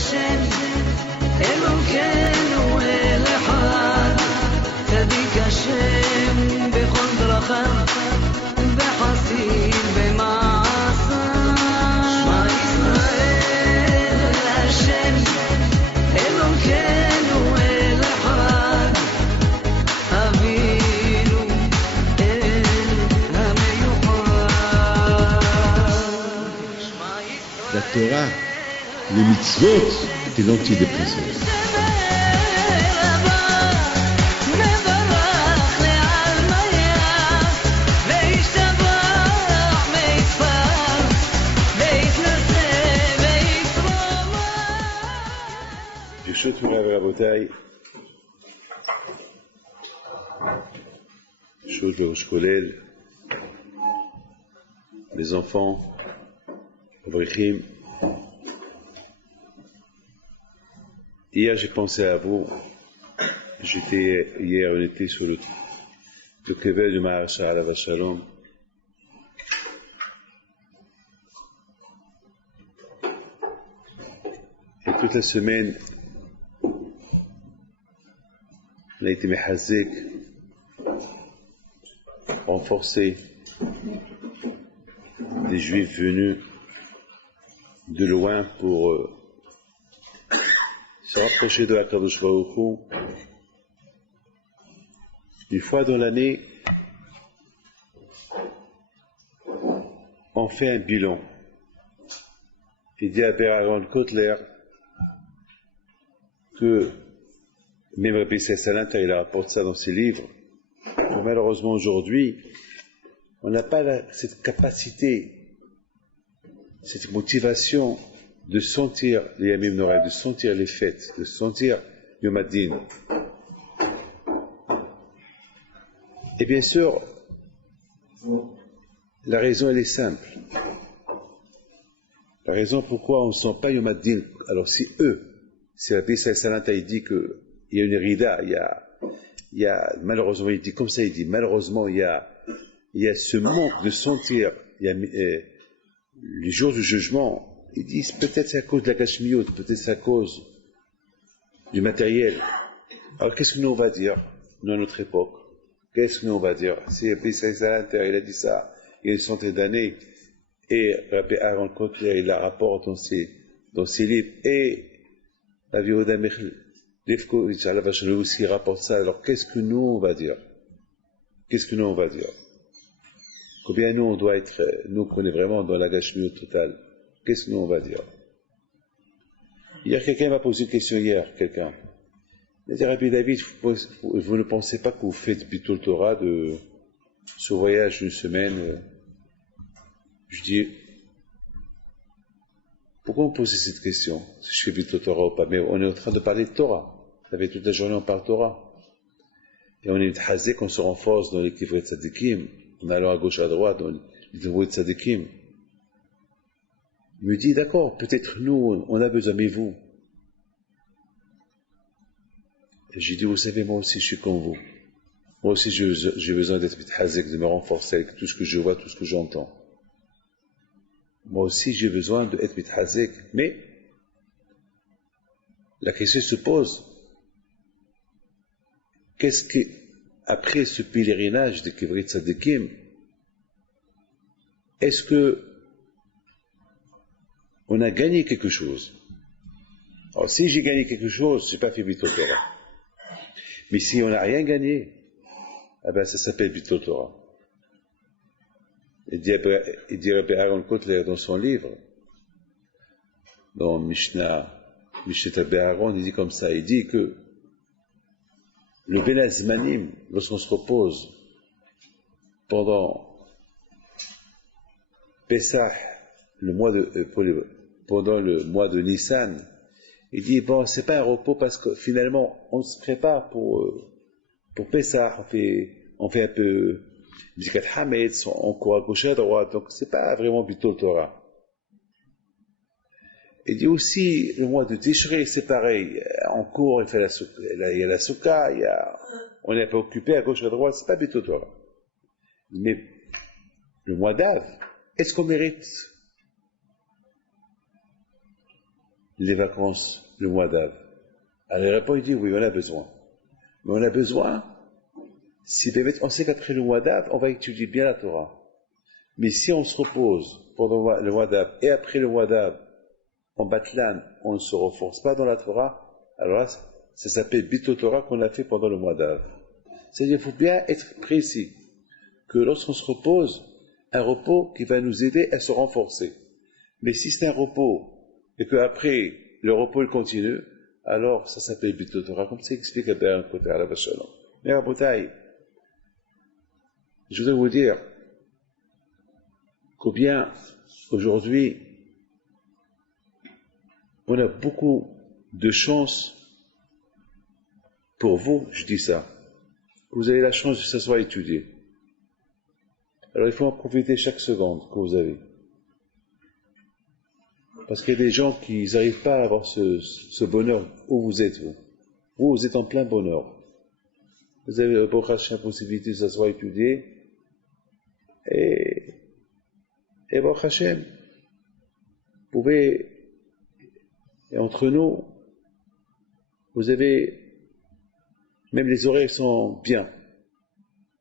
השם אלוקינו אל אחד צדיק השם בכל דרכיו וחסיד במעשיו שמע ישראל השם אלוקינו אל אחד אבינו אל המיוחד La Torah, les mitzvot, c'est l'antidépresseur. ברשות מוריי ורבותיי, chose בראש כולל, les enfants, אברכים. Hier j'ai pensé à vous, hier on était sur le kever du Maharsha alav shalom. Et toute la semaine, on a été mechazek, renforcé, des juifs venus de loin pour se rapprocher de Akadosh Baruch Hu. Une fois dans l'année, on fait un bilan. Il dit à Père Aaron Kotler que même Rabbi Salant, il rapporte ça dans ses livres, que malheureusement aujourd'hui, on n'a pas cette capacité, cette motivation de sentir les Yamim Noraim, de sentir les fêtes, de sentir Yom Hadin. Et bien sûr, la raison elle est simple. La raison pourquoi on ne sent pas Yom Hadin, alors si Rabbi Salant il dit qu'il y a une rida, il y a malheureusement, il dit comme ça, il dit malheureusement il y a ce manque de sentir les jours du jugement. Ils disent peut-être c'est à cause de la gashmiyut, peut-être c'est à cause du matériel. Alors qu'est-ce que nous on va dire, nous à notre époque? Qu'est-ce que nous on va dire? Si Rabbi Salant il a dit ça il y a une centaine d'années, et Rabbi Aaron Kotler il la rapporte dans ses livres, et Rabbi Yehuda Lefkovitch alav shalom aussi rapporte ça, alors qu'est-ce que nous on va dire? Qu'est-ce que nous on va dire? Combien nous on doit être, nous qu'on est vraiment dans la gashmiyut totale? Qu'est-ce que nous on va dire? Hier, quelqu'un m'a posé une question hier, quelqu'un. Il a dit, Rabbi David, vous ne pensez pas que vous faites Bitul Torah de ce voyage d'une semaine? Je dis, pourquoi vous posez cette question? Si je fais Bitul Torah ou pas? Mais on est en train de parler de Torah. Ça fait toute la journée on parle Torah. Et on est hazek, on se renforce dans les Kivret Tzadikim, en allant à gauche à droite dans les Kivret Tzadikim. Il me dit, d'accord, peut-être nous, on a besoin, mais vous. Et j'ai dit, vous savez, moi aussi, je suis comme vous. Moi aussi, j'ai besoin d'être hazek, de me renforcer avec tout ce que je vois, tout ce que j'entends. Moi aussi, j'ai besoin d'être hazek. Mais, la question se pose, qu'est-ce que, après ce pèlerinage de Kivret Tzadikim, est-ce que on a gagné quelque chose? Alors, si j'ai gagné quelque chose, je n'ai pas fait Bitul Torah. Mais si on n'a rien gagné, eh ben, ça s'appelle Bitul Torah. Il dit Rabbi Aaron Kotler dans son livre, dans Mishnah Rabbi Aaron, il dit comme ça, il dit que le Ben Azmanim, lorsqu'on se repose pendant Pessah, pendant le mois de Nissan, il dit, bon, c'est pas un repos parce que finalement, on se prépare pour Pessah, on fait un peu Bzikat Hametz, on court à gauche et à droite, donc c'est pas vraiment Bitul Torah. Il dit aussi, le mois de Tishrei, c'est pareil, on court, il y a la Souka, on est un peu occupé à gauche et à droite, c'est pas Bitul Torah. Mais le mois d'Av, est-ce qu'on mérite les vacances le mois d'Av? Alors il répond, il dit oui, on a besoin. Mais on a besoin, si on sait qu'après le mois d'Av, on va étudier bien la Torah. Mais si on se repose pendant le mois d'Av et après le mois d'Av, en Batlan, on ne se renforce pas dans la Torah, alors là, ça s'appelle Bito Torah qu'on a fait pendant le mois d'Av. C'est-à-dire qu'il faut bien être précis, que lorsqu'on se repose, un repos qui va nous aider à se renforcer. Mais si c'est un repos, et qu'après, le repos il continue, alors ça s'appelle Bito Torah, comme ça explique à Béran Koté à la Vachalom. Mais à Boutaï, je voudrais vous dire combien aujourd'hui on a beaucoup de chance pour vous, je dis ça. Vous avez la chance de s'asseoir à étudier. Alors il faut en profiter chaque seconde que vous avez. Parce qu'il y a des gens qui n'arrivent pas à avoir ce bonheur où vous êtes, vous. Vous êtes en plein bonheur. Vous avez la possibilité de s'asseoir à étudier. Et Baruch Hashem, vous pouvez, et entre nous, vous avez, même les horaires sont bien.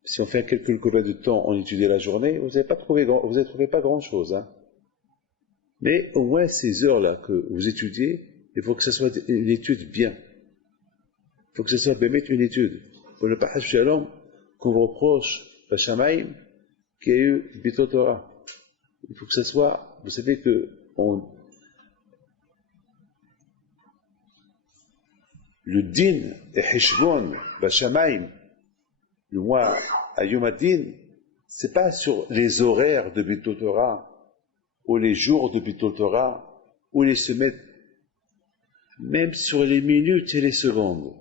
Si on fait un calcul combien de temps on étudie la journée, vous n'avez trouvé pas grand chose, hein. Mais au moins ces heures-là que vous étudiez, il faut que ce soit une étude bien. Il faut que ce soit bien une étude. Pour ne pas Shalom qu'on vous reproche, Bachamaïm, qu'il y a eu Bito Torah. Il faut que ce soit, vous savez que le din et Heshbon, Bachamaïm, le mois à Yom Hadin, c'est pas sur les horaires de Bito Torah, ou les jours de Bito Torah, ou les semaines, même sur les minutes et les secondes.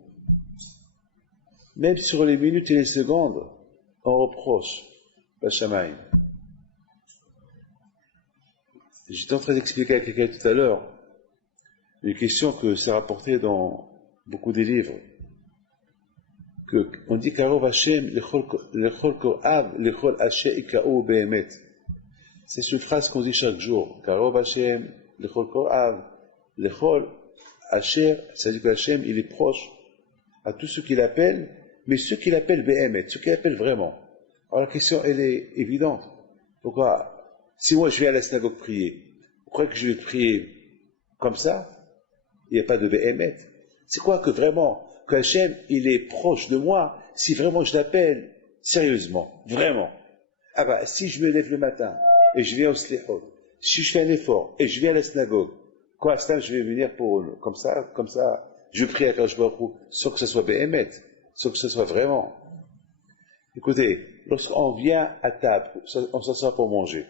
Même sur les minutes et les secondes, on reproche Bachamaïm. J'étais en train d'expliquer à quelqu'un tout à l'heure une question que c'est rapporté dans beaucoup des livres. On dit Karov Hashem, lechol korav, lechol Hashem ikao behemet. C'est une phrase qu'on dit chaque jour. Karov Hashem, lechol korav, lechol Hashem, c'est-à-dire que Hashem, il est proche à tout ce qu'il appelle, mais ceux qu'il appelle behemet, ceux qu'il appelle vraiment. Alors la question, elle est évidente. Pourquoi? Si moi je vais à la synagogue prier, vous croyez que je vais prier comme ça? Il n'y a pas de behemet. C'est quoi que vraiment, que Hachem, il est proche de moi, si vraiment je l'appelle sérieusement, vraiment. Ah bah, si je me lève le matin, et je viens au slichot, si je fais un effort, et je viens à la synagogue, quoi, à ce temps, je vais venir comme ça, je prie à Kadosh Baruch Hu, sans que ce soit behemet, sans que ce soit vraiment. Écoutez, lorsqu'on vient à table, on s'assoit pour manger,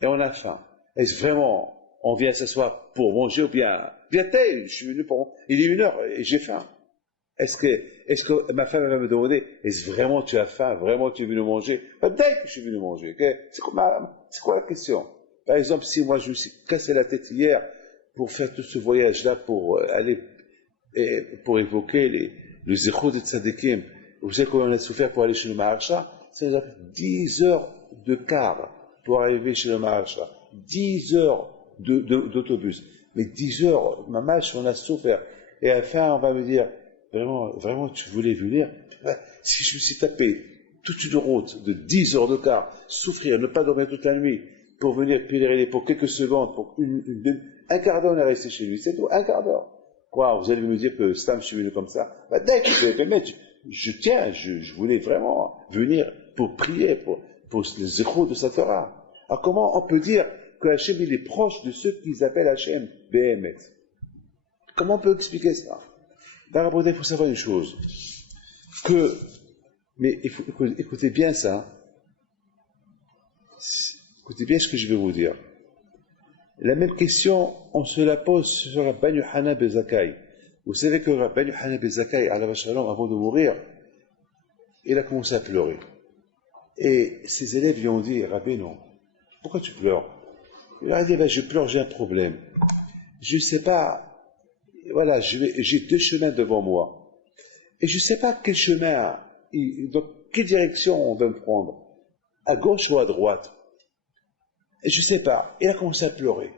et on a faim, est-ce vraiment, on vient s'asseoir pour manger ou bien, je suis venu il est 1h et j'ai faim. Est-ce que ma femme va me demander, est-ce vraiment tu as faim, vraiment tu es venu manger? Dès que je suis venu manger, okay? C'est quoi la question? Par exemple, si moi je me suis cassé la tête hier pour faire tout ce voyage-là, pour aller, pour évoquer le zéro de tzadikim, vous savez comment on a souffert pour aller chez le Maharsha? Ça nous a fait 10 heures de car pour arriver chez le Maharsha. 10 heures d'autobus. Mais 10 heures, mamash, on a souffert. Et à la fin, on va me dire, vraiment, tu voulais venir? Si je me suis tapé toute une route de 10 heures de car, souffrir, ne pas dormir toute la nuit, pour venir pèleriner pour quelques secondes, pour un quart d'heure, on est resté chez lui, c'est tout, un quart d'heure. Quoi, vous allez me dire que Stam, je suis venu comme ça? Dès que je vais permettre, je voulais vraiment venir pour prier, pour le zéro de sa Torah. Alors comment on peut dire que Hachem, il est proche de ceux qu'ils appellent Hachem Behemet? Comment on peut expliquer ça? D'abord, il faut savoir une chose, mais écoutez bien ça, écoutez bien ce que je vais vous dire. La même question, on se la pose sur Rabban Yochanan ben Zakkai. Vous savez que Rabban Yochanan ben Zakkai, alav shalom, avant de mourir, il a commencé à pleurer. Et ses élèves lui ont dit, Rabbi, non, pourquoi tu pleures? Il leur a dit, je pleure, j'ai un problème. Je ne sais pas, voilà, j'ai 2 chemins devant moi. Et je ne sais pas quel chemin, dans quelle direction on va me prendre. À gauche ou à droite. Et je ne sais pas. Il a commencé à pleurer.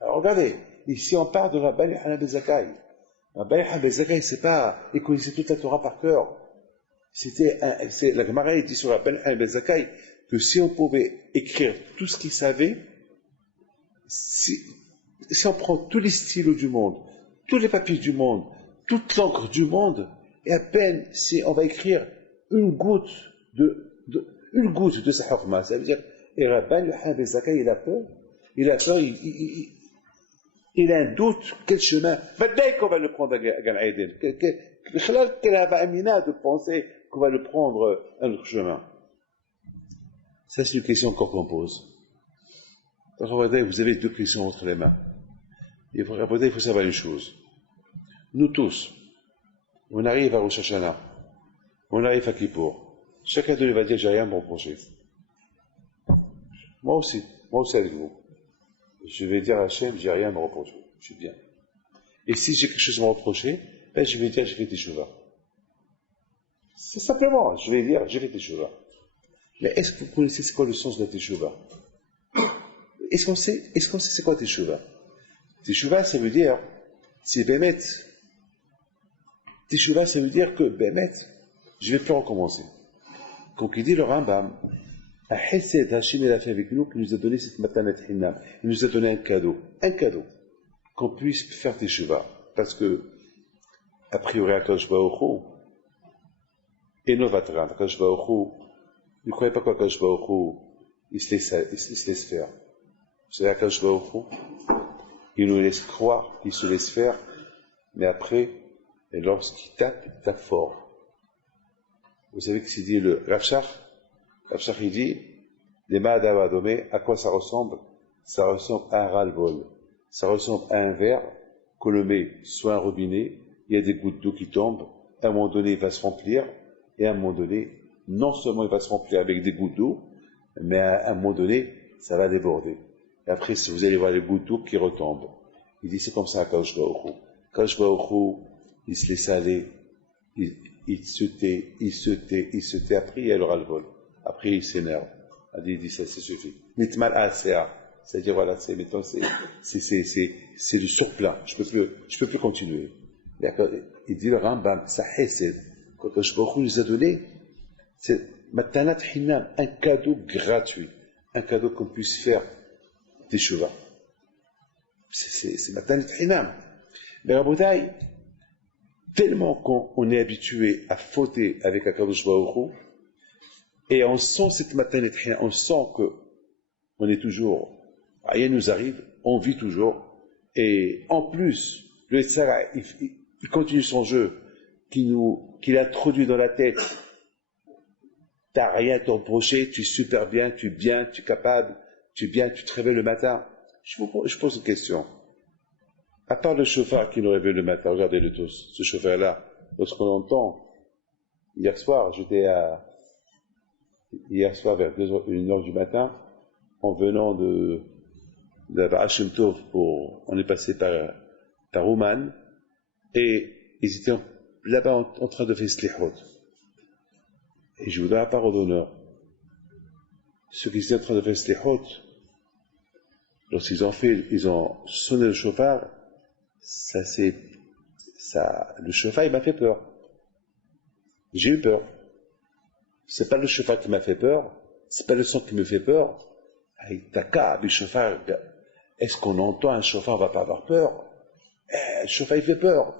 Alors regardez, Ici, on parle de Rabban Yochanan ben Zakkai. Rabban Yochanan ben Zakkai, c'est pas, il connaissait toute la Torah par cœur. La Gemara dit sur Rabban Yochanan ben Zakkai que si on pouvait écrire tout ce qu'il savait, si on prend tous les stylos du monde, tous les papiers du monde, toute l'encre du monde, et à peine si on va écrire une goutte de sa hurma, ça veut dire, et Rabban Yochanan ben Zakkai, il a peur, il a un doute, quel chemin, maintenant qu'on va le prendre à Gan Eden, quelle amina de penser qu'on va le prendre un autre chemin. Ça, c'est une question encore qu'on pose. Donc, vous avez deux questions entre les mains. Il faut savoir une chose. Nous tous, on arrive à Rosh Hashanah, on arrive à Kippour. Chacun de nous va dire, j'ai rien à me reprocher. Moi aussi avec vous. Je vais dire à Hachem, j'ai rien à me reprocher. Je suis bien. Et si j'ai quelque chose à me reprocher, ben je vais dire, j'ai fait des chouvas. C'est simplement, je vais dire, j'ai fait des chouvas. Mais est-ce que vous connaissez c'est quoi le sens de la teshuva? Est-ce qu'on sait c'est quoi teshuva? Teshuva, ça veut dire, c'est bémet. Teshuva, ça veut dire que bémet, je vais plus recommencer. Comme il dit le Rambam, à Hesed, Hachem il a fait avec nous, qu'il nous a donné cette matanat hinam. Il nous a donné un cadeau, qu'on puisse faire teshuva. Parce que, a priori, Akadosh Baruch Hu, et Novatran, Akadosh Baruch Hu, ne croyez pas qu'Akadosh Baruch Hu, il se laisse faire. Vous savez, Akadosh Baruch Hu, il nous laisse croire qu'il se laisse faire, mais après, et lorsqu'il tape fort. Vous savez que c'est dit le Rav Shach, il dit, les Ma'adav Adomé, à quoi ça ressemble? Ça ressemble à un ras-le-bol. Ça ressemble à un verre qu'on le met sur un robinet, il y a des gouttes d'eau qui tombent, à un moment donné il va se remplir, et à un moment donné, non seulement il va se remplir avec des gouttes d'eau, mais à un moment donné, ça va déborder. Et après, si vous allez voir les gouttes d'eau qui retombent. Il dit, c'est comme ça à Kadosh Baruch Hu. Kadosh Baruch Hu, il se laisse aller, il se tait, après il y a le ras-le-bol. Après il s'énerve. Il dit, ça suffit. Nitmal Asea. C'est-à-dire, voilà, c'est du surplein. Je peux plus continuer. Il dit le Rambam, ça Hesed. Quand Kadosh Baruch Hu nous a donné, c'est Matanat Hinam, un cadeau gratuit. Un cadeau qu'on puisse faire des chevaux. C'est Matanat Hinam. Mais Rabotai, tellement qu'on est habitué à fauter avec Akadosh Baruch Hu, et on sent cette Matanat Hinam, on sent que on est toujours, rien nous arrive, on vit toujours, et en plus, le Tzara, il continue son jeu, qu'il introduit dans la tête. T'as rien à te reprocher, tu es super bien, tu es bien, tu es capable, tu es bien, tu te réveilles le matin. Je pose une question. À part le chauffeur qui nous réveille le matin, regardez-le tous, ce chauffeur-là, lorsqu'on l'entend, hier soir vers 1h du matin, en venant de Hachem Tov on est passé par Ouman, et ils étaient là-bas en train de faire Slichot. Et je vous donne la parole d'honneur. Ceux qui étaient en train de faire Slichot, lorsqu'ils ont sonné le chauffard, le chauffard, il m'a fait peur. J'ai eu peur. C'est pas le chauffard qui m'a fait peur, c'est pas le son qui me fait peur. Le chauffard, est-ce qu'on entend un chauffard va pas avoir peur? Le chauffard, il fait peur.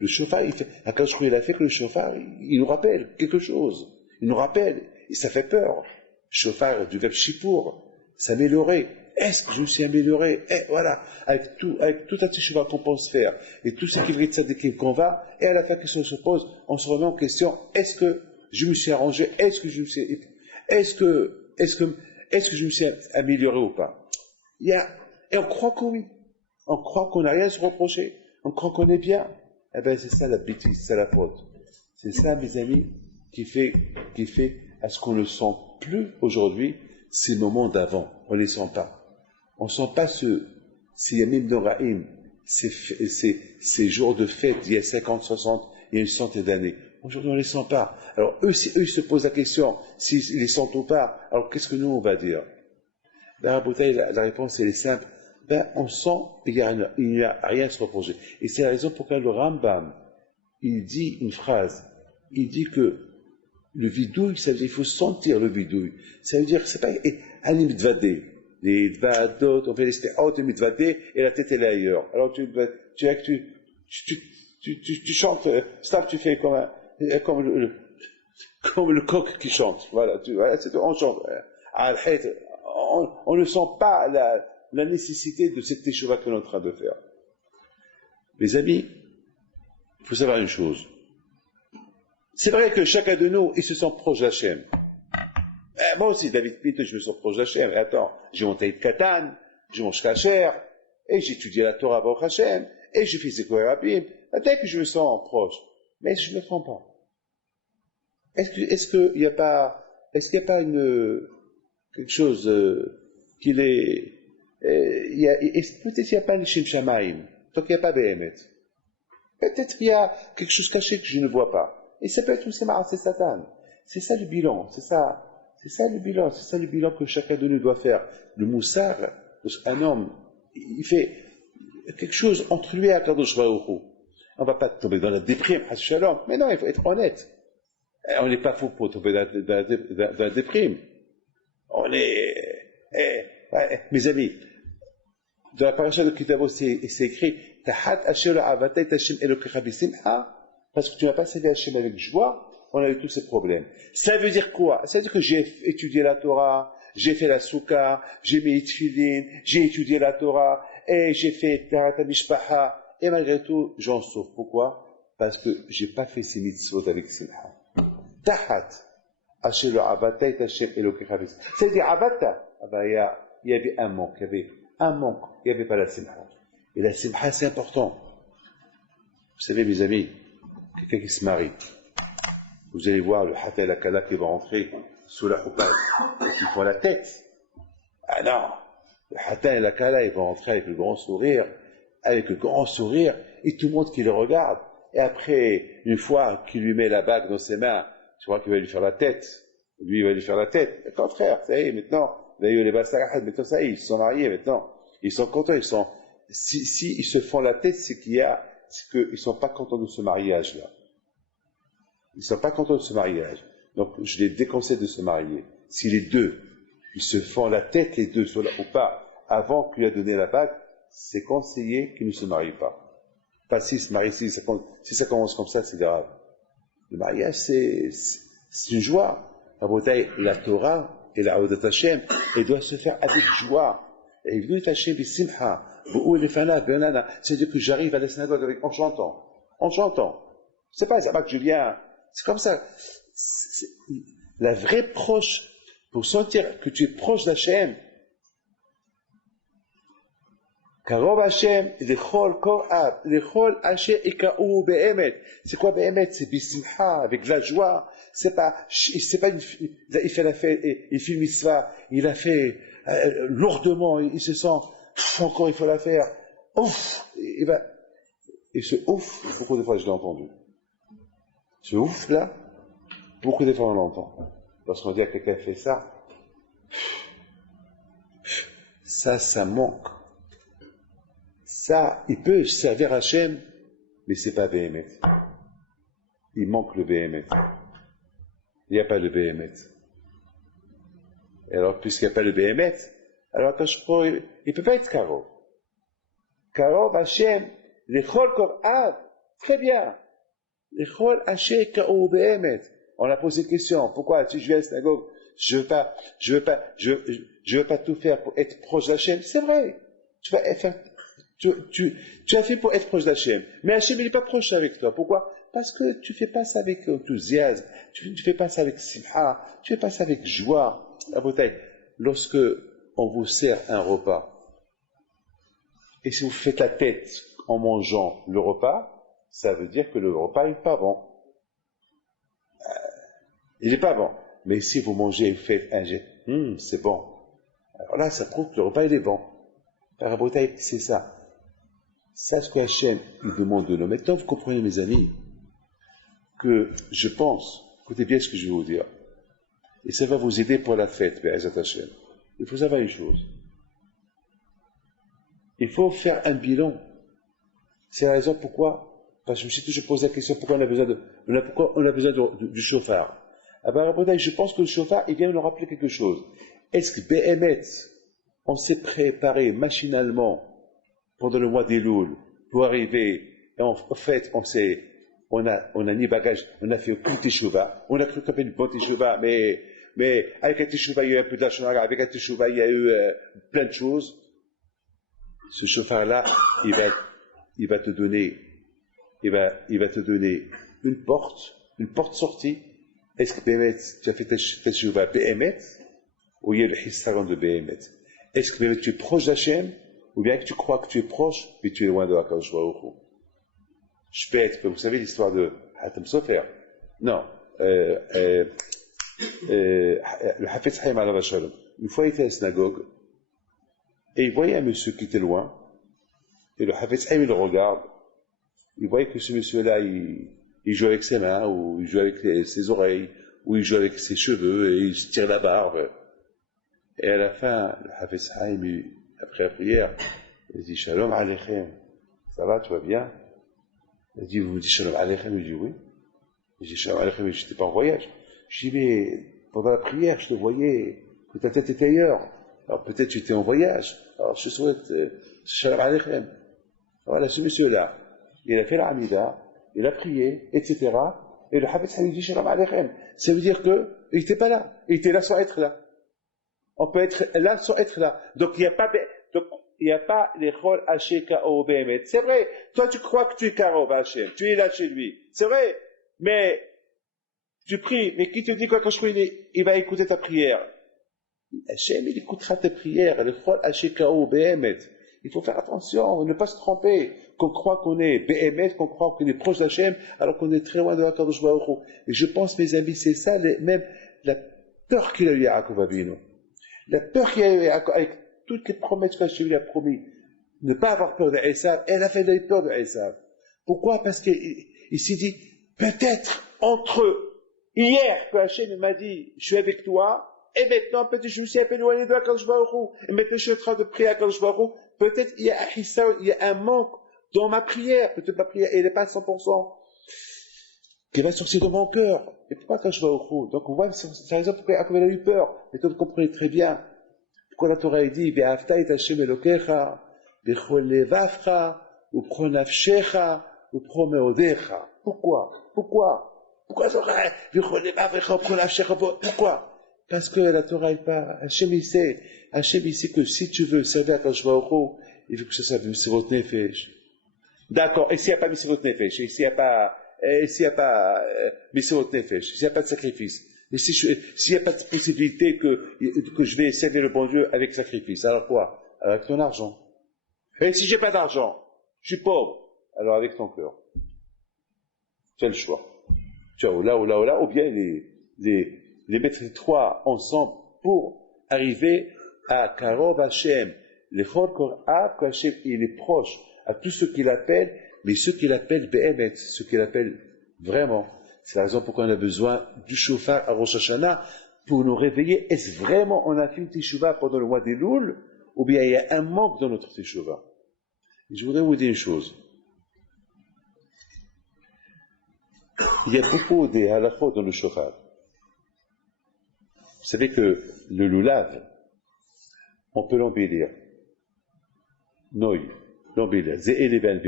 Le chauffard, il a fait que le chauffard, il nous rappelle quelque chose. Il nous rappelle, et ça fait peur. Le chauffard du verbe chipour, s'améliorer. Est-ce que je me suis amélioré? Voilà, avec tout un teshuva qu'on pense faire, et tout ce qui veut tzadikim qu'on va, et à la fin, question se pose, on se remet en question, est-ce que je me suis arrangé? Est-ce que je me suis amélioré ou pas? Et on croit qu'on oui. On croit qu'on n'a rien à se reprocher. On croit qu'on est bien. Eh ben, c'est ça la bêtise, c'est la faute. C'est ça, mes amis, qui fait à ce qu'on ne sent plus aujourd'hui ces moments d'avant. On ne les sent pas. On ne sent pas ces Yamim Noraim, ces jours de fête d'il y a 50, 60, il y a une centaine d'années. Aujourd'hui, on ne les sent pas. Alors, eux, si eux, ils se posent la question, s'ils les sentent ou pas, alors qu'est-ce que nous, on va dire? La réponse, elle est simple. ben, on sent qu'il n'y a rien à se reprocher. Et c'est la raison pour laquelle le Rambam, il dit une phrase. Il dit que le vidouille, ça veut dire qu'il faut sentir le vidouille. Ça veut dire, c'est pas un mitvadé. Les dvadot, on fait les stéhot, les mitvadé, et la tête elle est ailleurs. Alors tu chantes, stop, tu fais comme le coq qui chante. Voilà, on chante. On ne sent pas la nécessité de cette teshuva qu'on est en train de faire. Mes amis, il faut savoir une chose. C'est vrai que chacun de nous, il se sent proche d'Hachem. Moi aussi, David Pitt, je me sens proche d'Hachem. Attends, j'ai mon taïd katan, je mange kasher, et j'ai étudié la Torah Baruch Hashem, et j'ai fait Sekou Rabim. Peut-être que je me sens proche, mais je ne me sens pas. Est-ce qu'il n'y a pas quelque chose qu'il est, peut-être qu'il n'y a pas le Shem Shamaim, tant qu'il n'y a pas Behemet. Peut-être qu'il y a quelque chose caché que je ne vois pas. Et ça peut être aussi c'est Satan. C'est ça le bilan, c'est ça le bilan que chacun de nous doit faire. Le moussar, un homme, il fait quelque chose entre lui et Akadosh Baruch Hu. On ne va pas tomber dans la déprime, Shalom. Mais non, il faut être honnête. On n'est pas fou pour tomber dans la déprime. On est, mes amis, dans la paracha de Kitavo, c'est écrit, Tahat Asher Avatay Tashem Elokecha B'Simcha, parce que tu n'as pas servi Hachem avec joie, on a eu tous ces problèmes. Ça veut dire quoi? Ça veut dire que j'ai étudié la Torah, j'ai fait la Souka, j'ai mis Tfilin, j'ai étudié la Torah, et j'ai fait Tarat Mishpaha, et malgré tout, j'en sauve. Pourquoi? Parce que j'ai pas fait ces mitzvot avec Simcha. Tahat Asher Avatay Tashem Elokecha B'Simcha. C'est-à-dire Avata. Il y avait un manque, il n'y avait pas la Simcha. Et la Simcha, c'est important. Vous savez, mes amis, quelqu'un qui se marie, vous allez voir le Hata et la Kala qui va rentrer sous la choupa et qui font la tête. Ah non, le Hata et la Kala, ils vont rentrer avec le grand sourire, et tout le monde qui le regarde. Et après, une fois qu'il lui met la bague dans ses mains, tu vois qu'il va lui faire la tête. Lui, il va lui faire la tête. Au contraire, ça y est, maintenant, maintenant, ça y est, ils se sont mariés, maintenant. Ils sont contents, si ils se font la tête, c'est qu'ils ne sont pas contents de ce mariage-là. Ils ne sont pas contents de ce mariage. Donc, je les déconseille de se marier. Si les deux, ils se font la tête, les deux, ou pas, avant qu'il lui a donné la bague, c'est conseillé qu'ils ne se marient pas. Pas s'ils se marient, si ça commence comme ça, c'est grave. Le mariage, c'est une joie. La Torah et la Avodat Hashem, elle doit se faire avec joie. Et venu Hashem bisimcha, c'est-à-dire que j'arrive à la synagogue en chantant. C'est pas que je viens, c'est comme ça. La vraie proche, pour sentir que tu es proche d'Hachem, Karov Hashem, lechol kor'ab, lechol asher ika'u be'emet. C'est quoi be'emet? C'est bisimcha, avec de la joie. C'est pas il fait la fête, il fait le mitzvah, il a fait lourdement, il se sent, encore il faut la faire. Ouf! Et ce ouf, beaucoup de fois je l'ai entendu. Ce ouf là, beaucoup de fois on l'entend. Lorsqu'on dit à quelqu'un fait ça, ça manque. Ça, il peut servir Hachem, mais c'est pas Béhémet. Il manque le Béhémet. Il n'y a pas le Béhémet. Et alors, puisqu'il n'y a pas le Béhémet, alors il ne peut pas être Karov. Karov Hachem, l'Echol Kor'av, très bien. L'Echol Hachem Ka'ou Béhémet. On a posé une question. Pourquoi, si je viens à la synagogue, je veux pas tout faire pour être proche d'Hachem? C'est vrai. Tu as fait pour être proche d'Hachem. Mais Hachem, il n'est pas proche avec toi. Pourquoi? Parce que tu fais pas ça avec enthousiasme. Tu fais pas ça avec simha. Tu fais pas ça avec joie. La bouteille. Lorsque on vous sert un repas, et si vous faites la tête en mangeant le repas, ça veut dire que le repas n'est pas bon. Il n'est pas bon. Mais si vous mangez et vous faites un jet, c'est bon. Alors là, ça prouve que le repas, il est bon. La bouteille, c'est ça. C'est ce que Hachem il demande de nous. Maintenant, vous comprenez, mes amis, que je pense, écoutez bien ce que je vais vous dire, et ça va vous aider pour la fête, Be'ezat Hachem. Il faut savoir une chose. Il faut faire un bilan. C'est la raison pourquoi, parce que je me suis toujours posé la question pourquoi on a besoin, pourquoi on a besoin du chauffard. Ah ben, je pense que le chauffard, il vient nous rappeler quelque chose. Est-ce que BMet, on s'est préparé machinalement pendant le mois d'Elul pour arriver, et en fait, on a ni bagage, on a fait aucun teshuva, on a cru qu'on avait une bonne teshuva, mais avec un teshuva, il y a eu un peu d'argent, avec un teshuva, il y a eu plein de choses. Ce chauffard-là, il va te donner une porte sortie. Est-ce que Bémet, tu as fait teshuva Bémet, ou il y a le hissaron de Bémet? Est-ce que Bémet, tu es proche d'Hachem, ou bien que tu crois que tu es proche, mais tu es loin de Hakadosh Baruch Hu? Je peux être, vous savez l'histoire de Hatem Sofer? Non. Le Hafetz Chaim alav Shalom. Une fois, il était à la synagogue, et il voyait un monsieur qui était loin, et le Hafetz Chaim, il le regarde, il voyait que ce monsieur-là, il joue avec ses mains, ou il joue avec ses oreilles, ou il joue avec ses cheveux, et il se tire la barbe. Et à la fin, le Hafetz Chaim, après la prière, il dit Shalom Aleichem. Ça va, tu vas bien? Il dit, vous me dites Shalom Aleichem? Il dit oui. Je dis Shalom Aleichem, mais je n'étais pas en voyage. Je dis, mais pendant la prière, je te voyais que ta tête était ailleurs. Alors peut-être tu étais en voyage. Alors je te souhaite Shalom Aleichem. Voilà, ce monsieur-là, il a fait la Hamida, il a prié, etc. Et le Hafetz Chaim dit Shalom Aleichem. Ça veut dire qu'il n'était pas là. Il était là sans être là. On peut être là sans être là. Donc il n'y a pas les chol haché kao behemet. C'est vrai. Toi tu crois que tu es karo Hachem. Tu es là chez lui. C'est vrai. Mais tu pries. Mais qui te dit quoi quand je prie, il va écouter ta prière? Hachem, il écoutera tes prières. Le chol haché kao behemet. Il faut faire attention, ne pas se tromper. Qu'on croit qu'on est behemet, qu'on croit qu'on est proche d'Hachem, alors qu'on est très loin de Hakadosh Baruch Hu. Et je pense, mes amis, c'est ça, même la peur qu'il a eu à Yaakov Avinu. La peur qu'il a eu avec toutes les promesses qu'Hachem lui a promis, ne pas avoir peur de Esav, elle a fait peur de Esav. Pourquoi? Parce qu'il s'est dit, peut-être entre hier que Hachem m'a dit, je suis avec toi, et maintenant peut-être je me suis un peu éloigné de Hakadosh Baruch Hu, et maintenant je suis en train de prier à Hakadosh Baruch Hu, peut-être il y a un manque dans ma prière, peut-être ma prière, elle n'est pas à 100%, qui va sortir de mon cœur. Et pourquoi Hakadosh Baruch Hu? Donc on voit, c'est la raison pourquoi Yaakov a eu peur. Mais toi, vous comprenez très bien. Pourquoi la Torah dit, Ve'afta et Hashem Elokecha, Bechol levavcha, Upro nafshecha, Upro meodecha. Pourquoi? Pourquoi Torah, Bechol levavcha, Upro nafshecha, pourquoi? Parce que la Torah est pas, Hashem il sait que si tu veux servir à Hakadosh Baruch Hu, il faut que ça soit Misirot Nefesh. D'accord, et s'il n'y a pas Misirot Nefesh, et s'il n'y a pas Misirot Nefesh, s'il n'y a pas de sacrifice, et s'il n'y a pas de possibilité que je vais servir le bon Dieu avec sacrifice, alors quoi? Avec ton argent. Et si j'ai pas d'argent, je suis pauvre, alors avec ton cœur. Tu as le choix. Tu as ou là, ou bien les mettre les trois ensemble pour arriver à Karov Hashem, les Chor Kor'av, que Hashem il est proche à tous ceux qu'il appelle, mais ceux qu'il appelle Behemet, ceux qu'il appelle vraiment. C'est la raison pourquoi on a besoin du chauffard à Rosh Hashanah pour nous réveiller. Est-ce vraiment on a fait une teshuva pendant le mois d'Elul, ou bien il y a un manque dans notre teshuva? Je voudrais vous dire une chose. Il y a beaucoup de halachot dans le chauffard. Vous savez que le lulav, on peut l'embellir. Noi, l'embellir.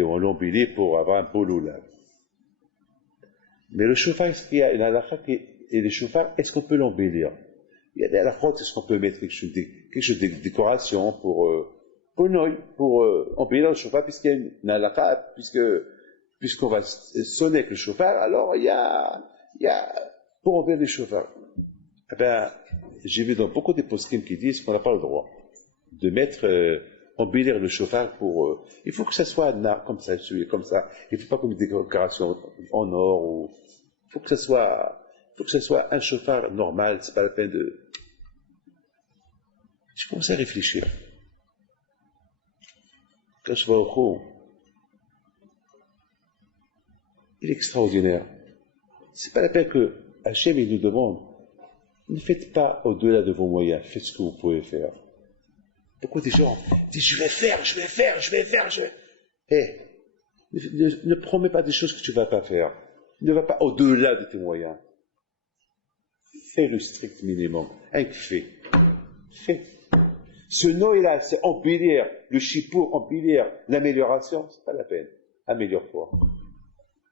On l'embellit pour avoir un beau lulav. Mais le chauffard, est-ce qu'il y a une halakha et le chauffard, est-ce qu'on peut l'embellir? Il y a des halakhot, est-ce qu'on peut mettre quelque chose de décoration pour embellir le chauffard, puisqu'il y a une halakha, puisqu'on va sonner avec le chauffard, alors il y a pour embellir le chauffard. Eh ben, j'ai vu dans beaucoup de poskim qui disent qu'on n'a pas le droit de mettre, embellir le chauffard il faut que ça soit comme ça, comme ça. Il ne faut pas comme une décoration en or ou, il faut que ça soit un chauffard normal, c'est pas la peine de, je commence à réfléchir. Quand je vois au haut, il est extraordinaire. C'est pas la peine que Hachem il nous demande, ne faites pas au-delà de vos moyens, faites ce que vous pouvez faire. Beaucoup des gens disent je vais faire. Eh, ne promets pas des choses que tu ne vas pas faire. Ne va pas au-delà de tes moyens. Fais le strict minimum. Fais. Ce Noël-là, c'est embellir, le chipour, embellir l'amélioration, c'est pas la peine. Améliore-toi.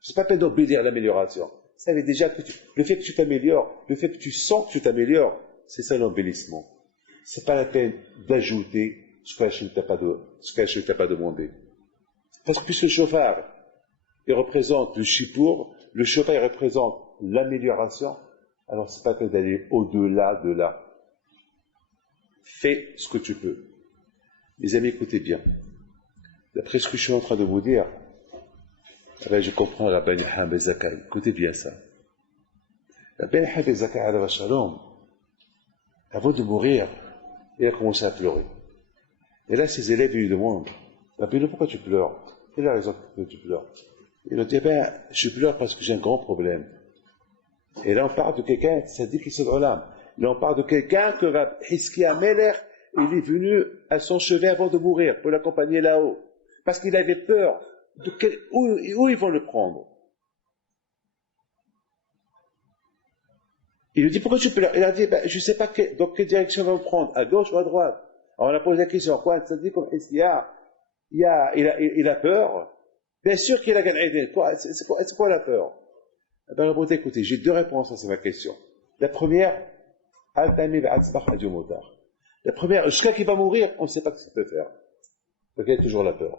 C'est pas la peine d'embellir l'amélioration. Vous savez déjà que le fait que tu t'améliores, le fait que tu sens que tu t'améliores, c'est ça l'embellissement. C'est pas la peine d'ajouter ce qu'Hachem ne t'a pas demandé. Parce que puisque le chauffard, il représente le chipour, le chauffard, il représente l'amélioration, alors c'est pas la peine d'aller au-delà de là. Fais ce que tu peux. Mes amis, écoutez bien. D'après ce que je suis en train de vous dire, je comprends la Ben Hambe Zakai. Écoutez bien ça. La Ben Hambe Zakai, alayhi shalom, avant de mourir, il a commencé à pleurer. Et là, ses élèves lui demandent, Rabbi, pourquoi tu pleures? Quelle est la raison que tu pleures? Il a dit, je pleure parce que j'ai un grand problème. Et là, on parle de quelqu'un, ça dit qu'il se l'âme. Là, on parle de quelqu'un que Hiskia Meler, il est venu à son chevet avant de mourir, pour l'accompagner là-haut. Parce qu'il avait peur de où ils vont le prendre. Il lui dit, pourquoi tu pleures? Il a dit, je ne sais pas dans quelle direction on va me prendre, à gauche ou à droite. Alors on a posé la question, quoi? Ça dit comme Hiskia, il a peur. Bien sûr qu'il a gagné. C'est quoi la peur? Écoutez, j'ai deux réponses à cette question. La première, la première, jusqu'à qui va mourir, on ne sait pas ce qu'il peut faire. Donc il y a toujours la peur.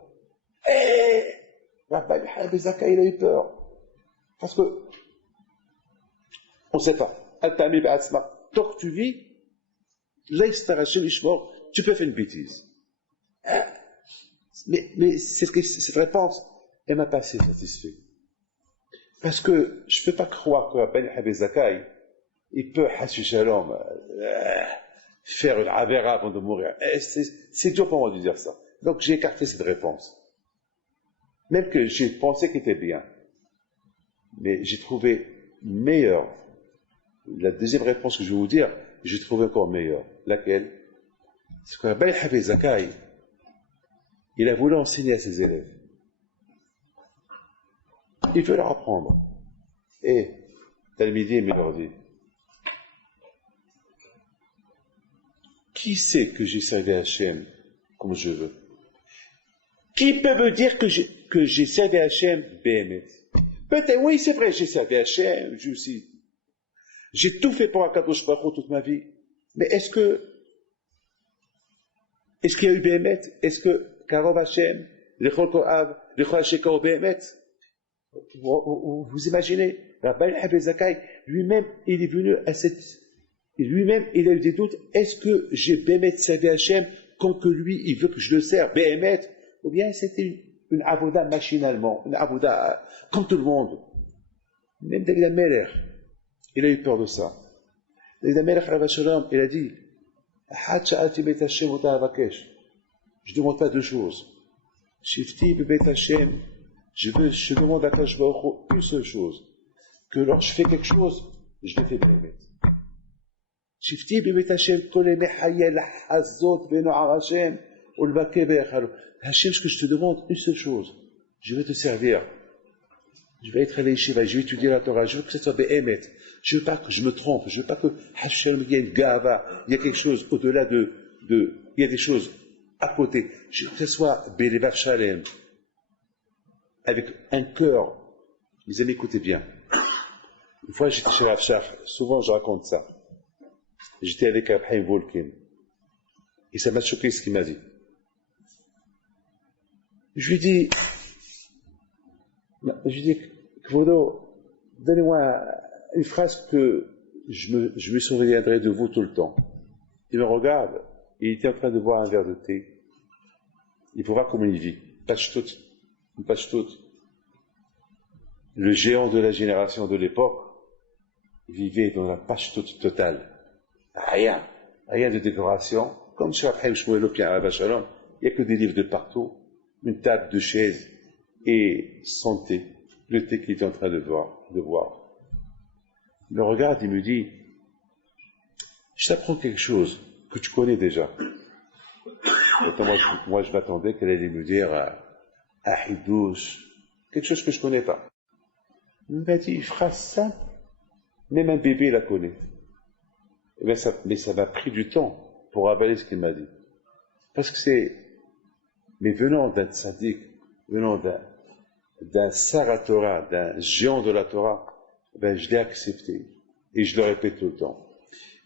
Rabbi Zaka, il a eu peur. Parce que, on ne sait pas. Tant que tu vis, tu peux faire une bêtise. Mais cette réponse, elle m'a pas assez satisfait. Parce que je ne peux pas croire que Rabbi Zakai, il peut, shalom, faire une avéra avant de mourir. C'est dur pour moi de dire ça. Donc j'ai écarté cette réponse. Même que j'ai pensé qu'elle était bien. Mais j'ai trouvé meilleure. La deuxième réponse que je vais vous dire, j'ai trouvé encore meilleure. Laquelle? C'est que Rabbi Zakai, il a voulu enseigner à ses élèves. Il veut leur apprendre. Et Talmidim, il leur dit, qui sait que j'ai servi Hachem comme je veux? Qui peut me dire que j'ai servi Hachem Béhémet? Peut-être, oui, c'est vrai, j'ai servi Hachem, j'ai tout fait pour Akadosh Baruch Hu toute ma vie. Mais est-ce qu'il y a eu Béhémet? Est-ce que Karov Hachem, Lechol Kohav, Lechol Hashekor Béhémet? Vous imaginez, Rabbi Zakai, lui-même, il est venu à lui-même, il a eu des doutes. Est-ce que j'ai Béhémet servi Hachem comme que lui, il veut que je le serve, Béhémet? Ou bien c'était une avoda machinalement, une avoda comme tout le monde. Même David Ameler, il a eu peur de ça. David Ameler, il a dit, je demande pas deux choses. Shifti bebet Hashem, je demande à Kadosh Baruch Hu une seule chose, que lorsque je fais quelque chose, je le fais Béhémet. Shifti bebet Hashem, kol mechayel hazot beno Hashem, ou le baké be'echalo. Hachem, ce que je te demande, une seule chose, je vais te servir. Je vais être à l'Yeshiva, je vais étudier la Torah, je veux que ce soit Béhémet. Je veux pas que je me trompe, je veux pas que Hachem, il y a une gava, il y a quelque chose au-delà il y a des choses à côté. Je veux que ce soit Bélévav Shalem, avec un cœur. Mes amis, écoutez bien. Une fois, j'étais chez Rav Shach, souvent je raconte ça. J'étais avec Abraham Volkin. Et ça m'a choqué ce qu'il m'a dit. Je lui dis, Kvodo, donnez-moi une phrase que je me souviendrai de vous tout le temps. Il me regarde, et il était en train de boire un verre de thé. Il faut voir comment il vit. Pashtout. Le géant de la génération de l'époque vivait dans la pashtout totale. Rien de décoration. Comme sur Abraham Shmuel Opien à Shalom, il n'y a que des livres de partout, une table de chaise et son thé, le thé qu'il est en train de boire. Il me regarde, il me dit, je t'apprends quelque chose que tu connais déjà. Pourtant, moi, je m'attendais qu'elle allait me dire Ahidouche, quelque chose que je connais pas. Il m'a dit, phrase simple, même un bébé la connaît. Eh bien, mais ça m'a pris du temps pour avaler ce qu'il m'a dit. Parce que mais venant d'un tzaddik, venant d'un Sar Torah, d'un géant de la Torah, ben, je l'ai accepté. Et je le répète tout le temps.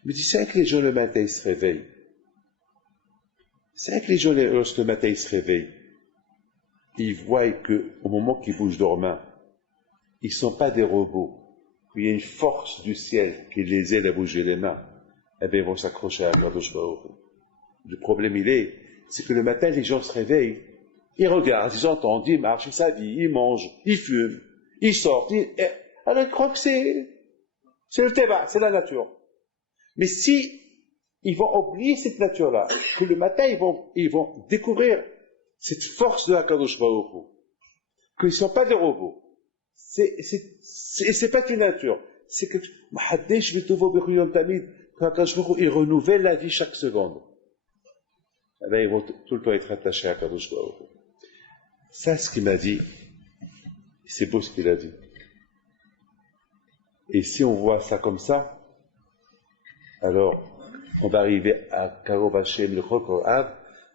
Il me dit, c'est vrai que les gens le matin, ils se réveillent. C'est vrai que les gens, lorsque le matin, ils se réveillent, ils voient qu'au moment qu'ils bougent leurs mains, ils ne sont pas des robots. Il y a une force du ciel qui les aide à bouger les mains. Eh bien, ils vont s'accrocher à Kadosh Baruch Hu. Le problème, c'est que le matin, les gens se réveillent, ils regardent, ils entendent, ils marchent, ils s'habillent, ils mangent, ils fument, ils sortent. Alors, ils croient que c'est le Teva, c'est la nature. Mais si ils vont oublier cette nature-là, que le matin, ils vont découvrir cette force de Kadosh Baruch Hu, qu'ils ne sont pas des robots. C'est pas une nature. C'est que il renouvelle la vie chaque seconde. Eh bien, ils vont tout le temps être attachés à Kadosh Baruch Hu. Ça, ce qu'il m'a dit, c'est beau ce qu'il a dit. Et si on voit ça comme ça, alors on va arriver à Karov Hashem, le Chol Av,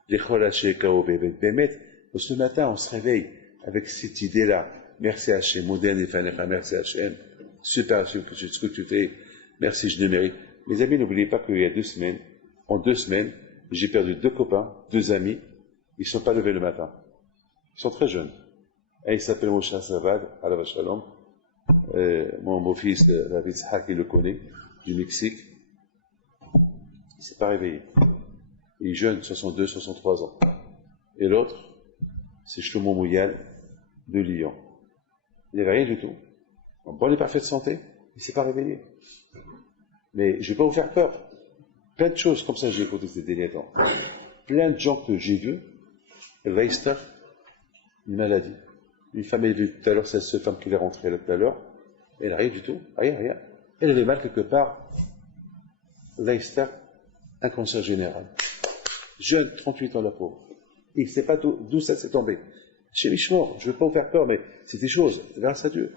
le Chol Hashem Karov Bemet. Ce matin, on se réveille avec cette idée-là. Merci Hashem, moderne et fanecha, merci Hashem. Super Hashem, ce que tu fais. Merci, je le mérite. Mes amis, n'oubliez pas qu'il y a 2 semaines, en 2 semaines, j'ai perdu 2 copains, 2 amis. Ils ne sont pas levés le matin. Ils sont très jeunes. Un, il s'appelle Moshe Savad, Alav Shalom. Mon beau-fils, David Tzhak, il le connaît, du Mexique. Il ne s'est pas réveillé. Il est jeune, 62, 63 ans. Et l'autre, c'est Shlomo Mouyal, de Lyon. Il n'avait rien du tout. En bonne et parfaite santé, il ne s'est pas réveillé. Mais je ne vais pas vous faire peur. Plein de choses comme ça, j'ai écouté ces derniers temps. Plein de gens que j'ai vus, Reister, une maladie. Une femme est venue tout à l'heure, c'est cette femme qui est rentrée là tout à l'heure. Elle n'a rien du tout, rien. Elle avait mal quelque part. Reister, un cancer général. Jeune, 38 ans la pauvre. Il ne sait pas d'où ça s'est tombé. Chez Mishmor, je ne veux pas vous faire peur, mais c'est des choses, grâce à Dieu.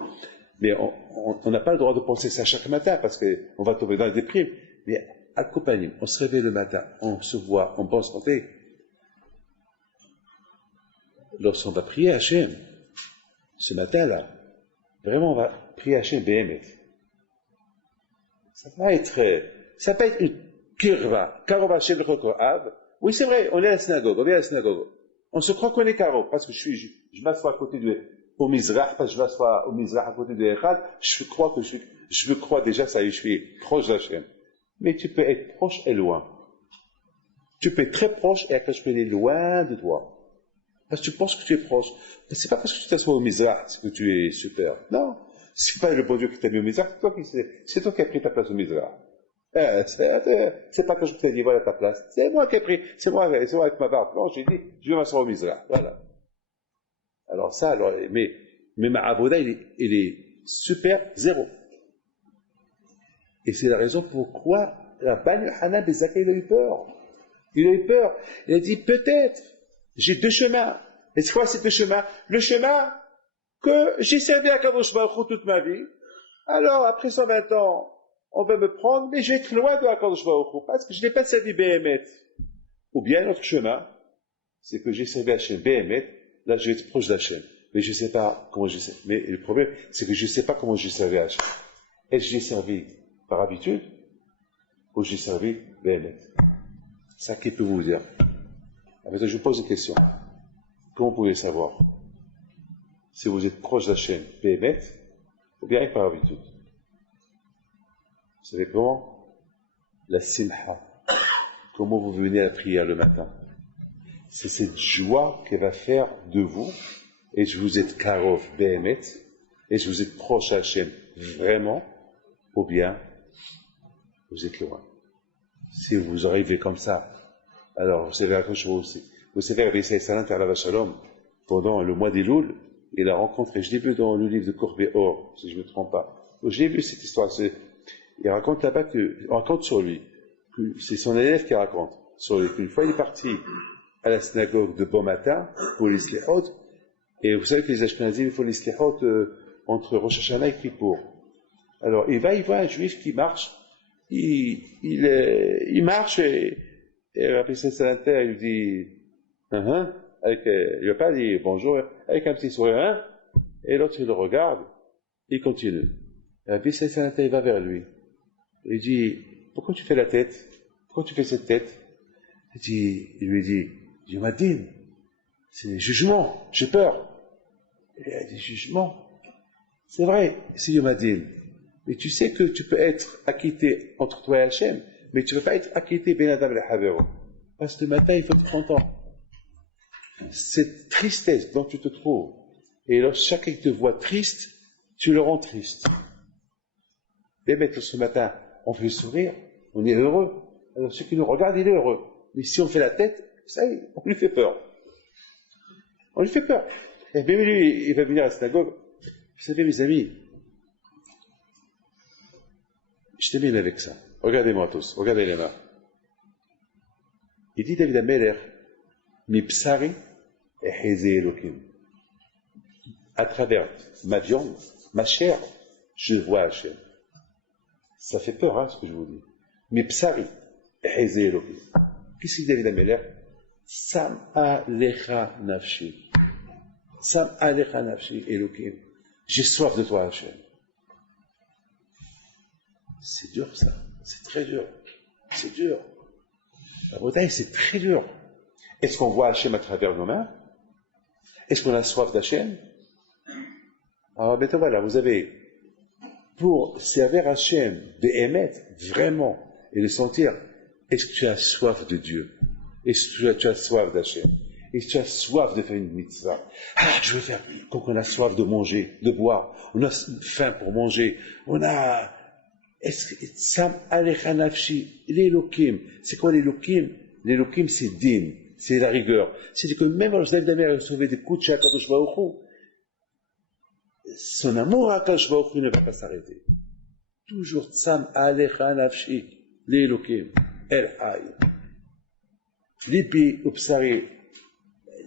Mais on n'a pas le droit de penser ça chaque matin, parce qu'on va tomber dans la déprime. Mais accompagnez, on se réveille le matin, on se voit en bonne santé. Lorsqu'on va prier Hachem, ce matin-là, vraiment on va prier Hachem Behemet. Ça va être une kirva, Karov Hachem le Chokorav. Oui, c'est vrai, on est à la synagogue, on vient à la synagogue. On se croit qu'on est Karov, parce que je m'assois à côté au Mizrach, parce que je m'assois au Mizrach à côté de Echad, je me crois déjà, ça y est, je suis proche d'Hachem. Mais tu peux être proche et loin. Tu peux être très proche et après je peux aller loin de toi. Parce que tu penses que tu es proche. Mais c'est pas parce que tu t'assois au Mizrach que tu es super. Non. C'est pas le bon Dieu qui t'a mis au Mizrach, c'est toi qui as pris ta place au Mizrach. C'est pas que je t'ai dit, voilà ta place. C'est moi qui ai pris, c'est moi avec ma barbe blanche, j'ai dit, je vais m'asseoir au Mizrach. Voilà. Alors ça, mais ma avoda, il est super, 0. Et c'est la raison pourquoi Rabban Yochanan ben Zakkai, il a eu peur. Il a eu peur. Il a dit, peut-être, j'ai 2 chemins. Et c'est quoi ces 2 chemins? Le chemin que j'ai servi à Kadosh Baruch Hu toute ma vie. Alors, après 120 ans, on va me prendre, mais je vais être loin de Kadosh Baruch Hu, parce que je n'ai pas servi Behemet. Ou bien, l'autre chemin, c'est que j'ai servi Hachem Behemet, là je vais être proche d'Hachem. Mais je ne sais pas comment j'ai servi. Mais le problème, c'est que je ne sais pas comment j'ai servi Hachem. Est-ce que j'ai servi par habitude, ou j'ai servi Behemet? Ça qui peut vous dire. Maintenant, je vous pose une question. Comment vous pouvez savoir si vous êtes proche d'Hachem Behemet, ou bien par habitude? Vous savez comment? La simha. Comment vous venez à la prière le matin? C'est cette joie qui va faire de vous, et je vous êtes Karov Behemet, et je vous êtes proche Hachem vraiment, ou bien vous êtes loin. Si vous arrivez comme ça, alors vous savez quelque chose aussi. Vous savez, Rabbi Yisraël Salant Alav Shalom, pendant le mois d'Elul, il a rencontré, je l'ai vu dans le livre de Corbet Or, si je ne me trompe pas. Je l'ai vu cette histoire. Il raconte là-bas on raconte sur lui, que c'est son élève qui raconte, sur lui, qu'une fois il est parti à la synagogue de bon matin pour les slichot. Et vous savez que les Ashkenazim, il faut les slichot entre Rosh Hashanah et Kippour. Alors, il voit un juif qui marche, il marche et Rabbi Salanter, il lui dit, il va pas dire bonjour, avec un petit sourire, et l'autre il le regarde, il continue. Rabbi Salanter, il va vers lui. Il dit, pourquoi tu fais la tête? Pourquoi tu fais cette tête? Il lui dit, Yom Hadin, c'est jugement, j'ai peur. Il a dit, jugement? C'est vrai, c'est Yom Hadin. Mais tu sais que tu peux être acquitté entre toi et Hachem, mais tu ne peux pas être acquitté Ben Adam et Havero. Parce que le matin, il faut être content. Cette tristesse dont tu te trouves, et lorsque chacun te voit triste, tu le rends triste. Les maîtres, ce matin, on fait sourire, on est heureux. Alors ceux qui nous regardent, il est heureux. Mais si on fait la tête, ça y est, on lui fait peur. On lui fait peur. Et bien lui, il va venir à la synagogue. Vous savez, mes amis, je termine avec ça. Regardez-moi tous, regardez les mains. Il dit David Ameler, mi psari et hezé Elohim. À travers ma viande, ma chair, je vois Hachem. Ça fait peur, hein, ce que je vous dis. Mi psari et hezé Elohim. Qu'est-ce qu'il dit David Ameler? Sam'a lecha nafshi. Sam'a lecha nafshi Elohim. J'ai soif de toi, Hachem. C'est dur, ça. C'est très dur. C'est dur. La Bretagne, c'est très dur. Est-ce qu'on voit Hachem à travers nos mains? Est-ce qu'on a soif d'Hachem? Alors, maintenant, voilà, vous avez, pour servir Hachem, d'émettre vraiment, et de sentir, est-ce que tu as soif de Dieu? Est-ce que tu as soif d'Hachem? Est-ce que tu as soif de faire une mitzvah? Je veux faire, quand on a soif de manger, de boire, on a faim pour manger, on a, est-ce que, Sam Alecha Nafshi, l'Elohim, c'est quoi l'Elohim? L'Elohim, c'est din, c'est la rigueur. C'est-à-dire que même lorsque David Ameler recevait des coups de chat à Kadosh Baruch Hu, son amour à Kadosh Baruch Hu ne va pas s'arrêter. Toujours Sam Alecha Nafshi, l'Elohim, El Hay. Lipi Upsari.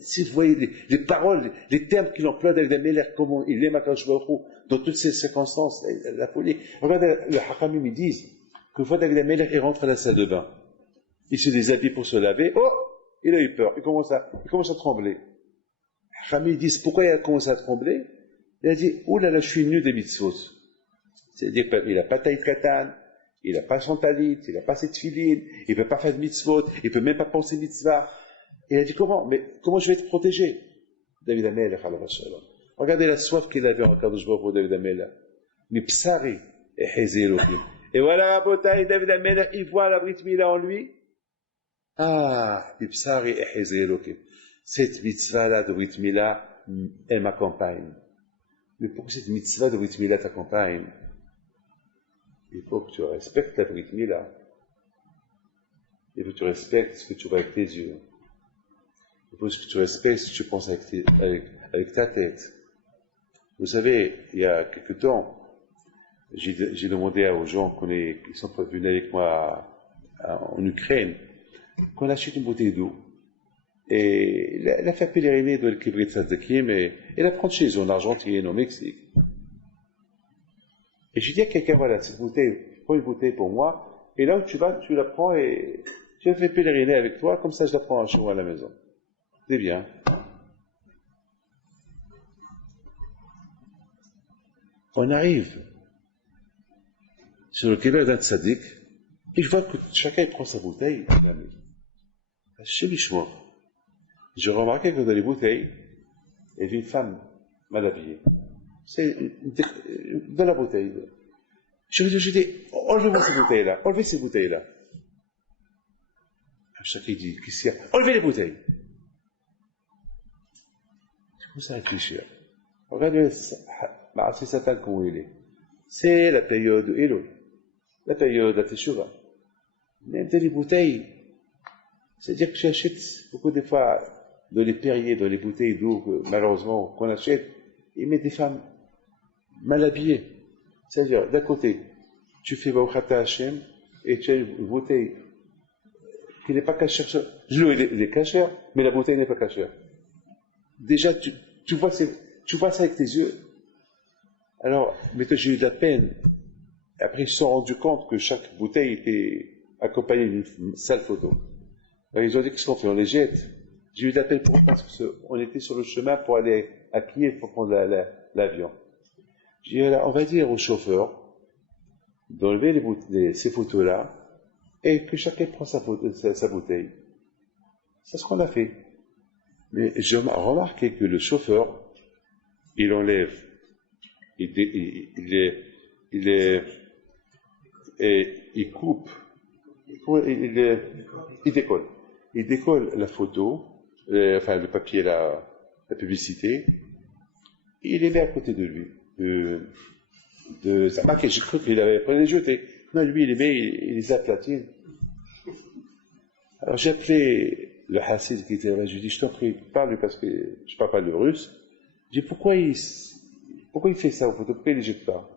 Si vous voyez les paroles, les termes qu'il emploie David Ameler, comment il aime Akadosh Baruch Hu, dans toutes ces circonstances, la folie. Regardez, le Hakamim, ils disent que fois David Ameler, il rentre à la salle de bain. Il se déshabille pour se laver. Oh! Il a eu peur. Il commence à trembler. Hakamim, ils disent, pourquoi il a commencé à trembler? Il a dit, oh là là, je suis nu des mitzvot. C'est-à-dire qu'il n'a pas taït katan, il n'a pas son talit, il n'a pas cette filine, il ne peut pas faire de mitzvot, il ne peut même pas penser mitzvah. Il a dit comment je vais être protégé? David Ameler, regardez la soif qu'il avait en Kadosh Baruch Hu, David Ameler. Mi psari et hezé Elohim. Et voilà, Rabotai, David Ameler, il voit la Brit Mila en lui. Mi psari et hezé Elohim. Cette mitzvah-là de Brit Mila, elle m'accompagne. Mais pour que cette mitzvah de Brit Mila t'accompagne, il faut que tu respectes la Brit Mila. Il faut que tu respectes ce que tu vois avec tes yeux. Il faut que tu respectes ce que tu penses avec ta tête. Vous savez, il y a quelque temps, j'ai demandé aux gens qui sont venus avec moi en Ukraine, qu'on achète une bouteille d'eau. Et elle a fait pèleriner dans le Kibrit Tzadzakim et la prendre chez eux, en Argentine, au Mexique. Et j'ai dit à quelqu'un, voilà, cette bouteille, prends une bouteille pour moi, et là où tu vas, tu la prends et tu la fais pèleriner avec toi, comme ça je la prends chez moi à la maison. C'est bien. On arrive sur le Kéber d'un tzaddik, et je vois que chacun prend sa bouteille. Chez Mishmor, j'ai remarqué que dans les bouteilles, il y avait une femme mal habillée. C'est dans la bouteille. Je dis, enlevez-moi ces bouteilles-là, enlevez ces bouteilles-là. Chacun dit, qu'est-ce qu'il y a? Enlevez les bouteilles. Je commence à réfléchir. Regardez, c'est Satan comment il est. C'est la période de Elul, la période de la Teshuvah. Même dans les bouteilles, c'est-à-dire que j'achète beaucoup de fois dans les Perriers, dans les bouteilles d'eau, malheureusement, qu'on achète, ils mettent des femmes mal habillées. C'est-à-dire, d'un côté, tu fais Baruch Ata Hashem, et tu as une bouteille qu'il n'est pas cachère. L'eau, il est cachère, mais la bouteille n'est pas cachère. Déjà, tu vois ça avec tes yeux. Alors, maintenant, j'ai eu de la peine. Après, ils se sont rendus compte que chaque bouteille était accompagnée d'une sale photo. Alors, ils ont dit, qu'est-ce qu'on fait? On les jette. J'ai eu de la peine pour eux parce qu'on était sur le chemin pour aller à Kiev pour prendre l'avion. J'ai dit, on va dire au chauffeur d'enlever ces photos-là et que chacun prend sa bouteille. C'est ce qu'on a fait. Mais j'ai remarqué que le chauffeur, il enlève, il coupe, il décolle. Il décolle la photo, enfin le papier, la publicité, et il les met à côté de lui. Ça marquait, j'ai cru qu'il avait pas les jeter. Non, lui, il les met, il les aplatine. Alors j'ai appelé le Hassid qui était là, je lui ai dit, je t'en prie, parle parce que je parle pas le russe. J'ai dit, pourquoi il fait ça aux photos, pourquoi il les jette pas?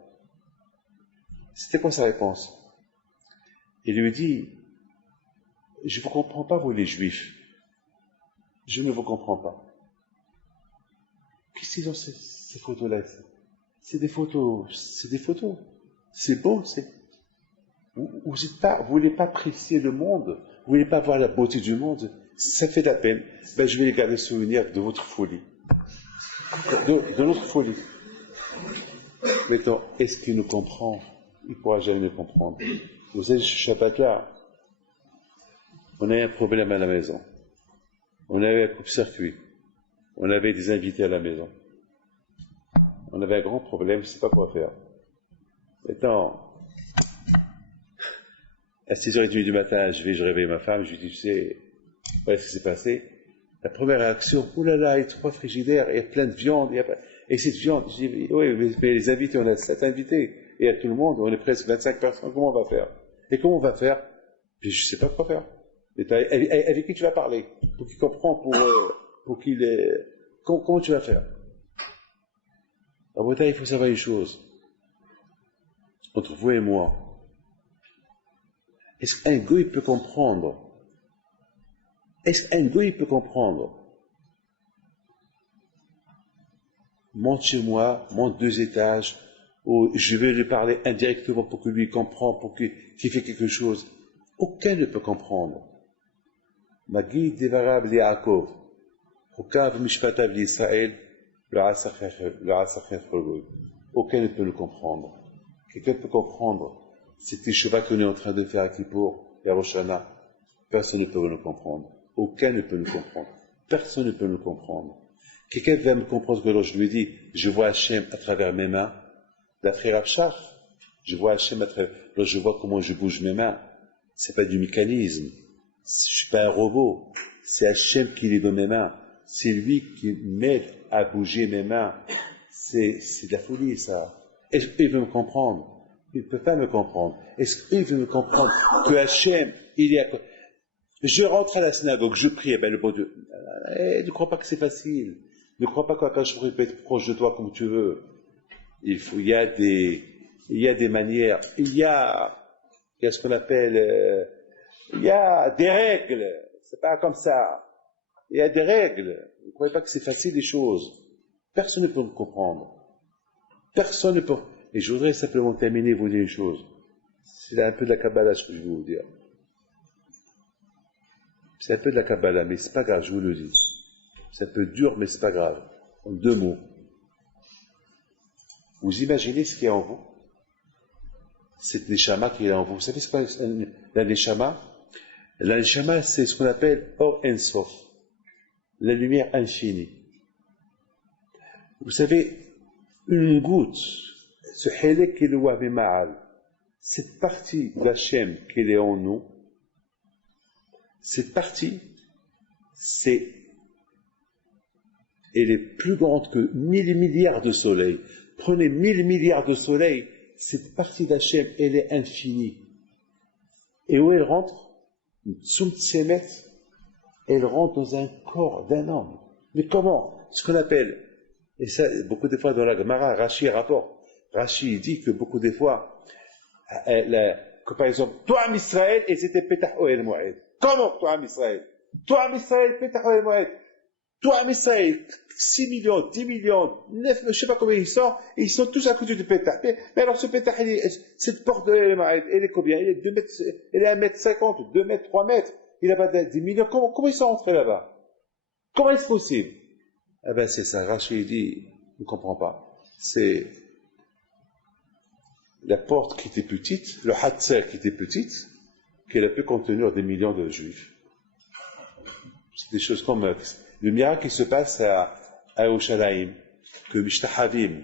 C'était quoi sa réponse? Il lui dit, je ne vous comprends pas, vous les juifs. Je ne vous comprends pas. Qu'est-ce qu'ils ont ces photos-là? C'est des photos. C'est beau, vous voulez pas apprécier le monde, vous voulez pas voir la beauté du monde, ça fait de la peine. Ben, je vais les garder souvenir de votre folie. De notre folie. Maintenant, est-ce qu'il nous comprend? Il ne pourra jamais nous comprendre. Vous savez, ce Shabbat-là, on a eu un problème à la maison. On avait un coupe-circuit. On avait des invités à la maison. On avait un grand problème, je ne sais pas quoi faire. Maintenant, à 6h30 du matin, je réveille ma femme, je lui dis, tu sais, voilà ce qui s'est passé. La première réaction, oulala, il y a 3 frigidaires, il y a plein de viande, et cette viande, je dis, oui, mais les invités, on a 7 invités, et à tout le monde, on est presque 25 personnes, comment on va faire? Et comment on va faire? Puis je ne sais pas quoi faire. Avec qui tu vas parler? Pour qu'il comprenne, pour qu'il... Comment tu vas faire? En Bretagne, il faut savoir une chose. Entre vous et moi, est-ce qu'un goy peut comprendre? Est-ce qu'un goy peut comprendre? Monte chez moi, monte 2 étages, ou je vais lui parler indirectement pour que lui comprenne, pour qu'il fait quelque chose. Aucun ne peut comprendre. Magi devarab li Yaakov, Hukav mishpatav li Israël, le Asachef Rogoy. Aucun ne peut le comprendre. Quelqu'un peut comprendre cette Teshuvah qu'on est en train de faire à Kippour et à Rosh Hashanah. Personne ne peut le comprendre. Aucun ne peut le comprendre. Personne ne peut le comprendre. Quelqu'un va me comprendre que lorsque je lui dis, je vois Hachem à travers mes mains, d'après Rabshach, je vois Hachem à travers, lorsque je vois comment je bouge mes mains, c'est pas du mécanisme. Je suis pas un robot. C'est Hachem qui est dans mes mains. C'est lui qui m'aide à bouger mes mains. C'est de la folie, ça. Est-ce qu'il veut me comprendre? Il ne peut pas me comprendre. Est-ce qu'il veut me comprendre que Hachem, il est à côté? Je rentre à la synagogue, je prie, eh ben le bon Dieu. Ne crois pas que c'est facile. Ne crois pas qu'un jour il peut être proche de toi comme tu veux. Il y a des manières. Il y a ce qu'on appelle, il y a des règles. C'est pas comme ça. Il y a des règles. Ne croyez pas que c'est facile les choses. Personne ne peut me comprendre. Personne ne peut. Et je voudrais simplement terminer et vous dire une chose. C'est un peu de la Kabbalah ce que je vais vous dire. C'est un peu de la Kabbalah, mais c'est pas grave, je vous le dis. C'est un peu dur, mais c'est pas grave. En 2 mots. Vous imaginez ce qu'il y a en vous? Cette neshama qui est en vous. Vous savez ce qu'est la neshama? La neshama, c'est ce qu'on appelle Or En Sof. La lumière infinie. Vous savez, une goutte, ce Helek qui le Wahbi Ma'al, cette partie d'Hachem qui est en nous, cette partie, elle est plus grande que 1000 milliards de soleils. Prenez 1000 milliards de soleils, cette partie d'Hachem, elle est infinie. Et où elle rentre? Tsumtsemet, elle rentre dans un corps d'un homme. Mais comment? Ce qu'on appelle, et ça, beaucoup de fois dans la Gemara, Rashi rapporte. Rashi dit que beaucoup de fois, que par exemple, toi, Israël, et c'était Petah Oel Moed. Comment, toi, Am Israël? Toi, Am Israël, Petah Oel Moed. Toi, Am Israël, 6 millions, 10 millions, 9, je sais pas combien ils sont tous à côté du Petah. Mais alors, ce Petah, cette porte de Oel Moed, elle est combien? Elle est 2 mètres, elle est 1,50 m, 2 mètres, 3 mètres. Il a pas 10 millions. Comment ils sont rentrés là-bas? Comment est-ce possible? Eh ben, c'est ça. Rachid dit, il ne comprend pas. C'est la porte qui était petite, le Hatzer qui était petite, qu'elle a pu contenir des millions de juifs. C'est des choses comme le miracle qui se passe à Yerushalayim, que Mishtahavim,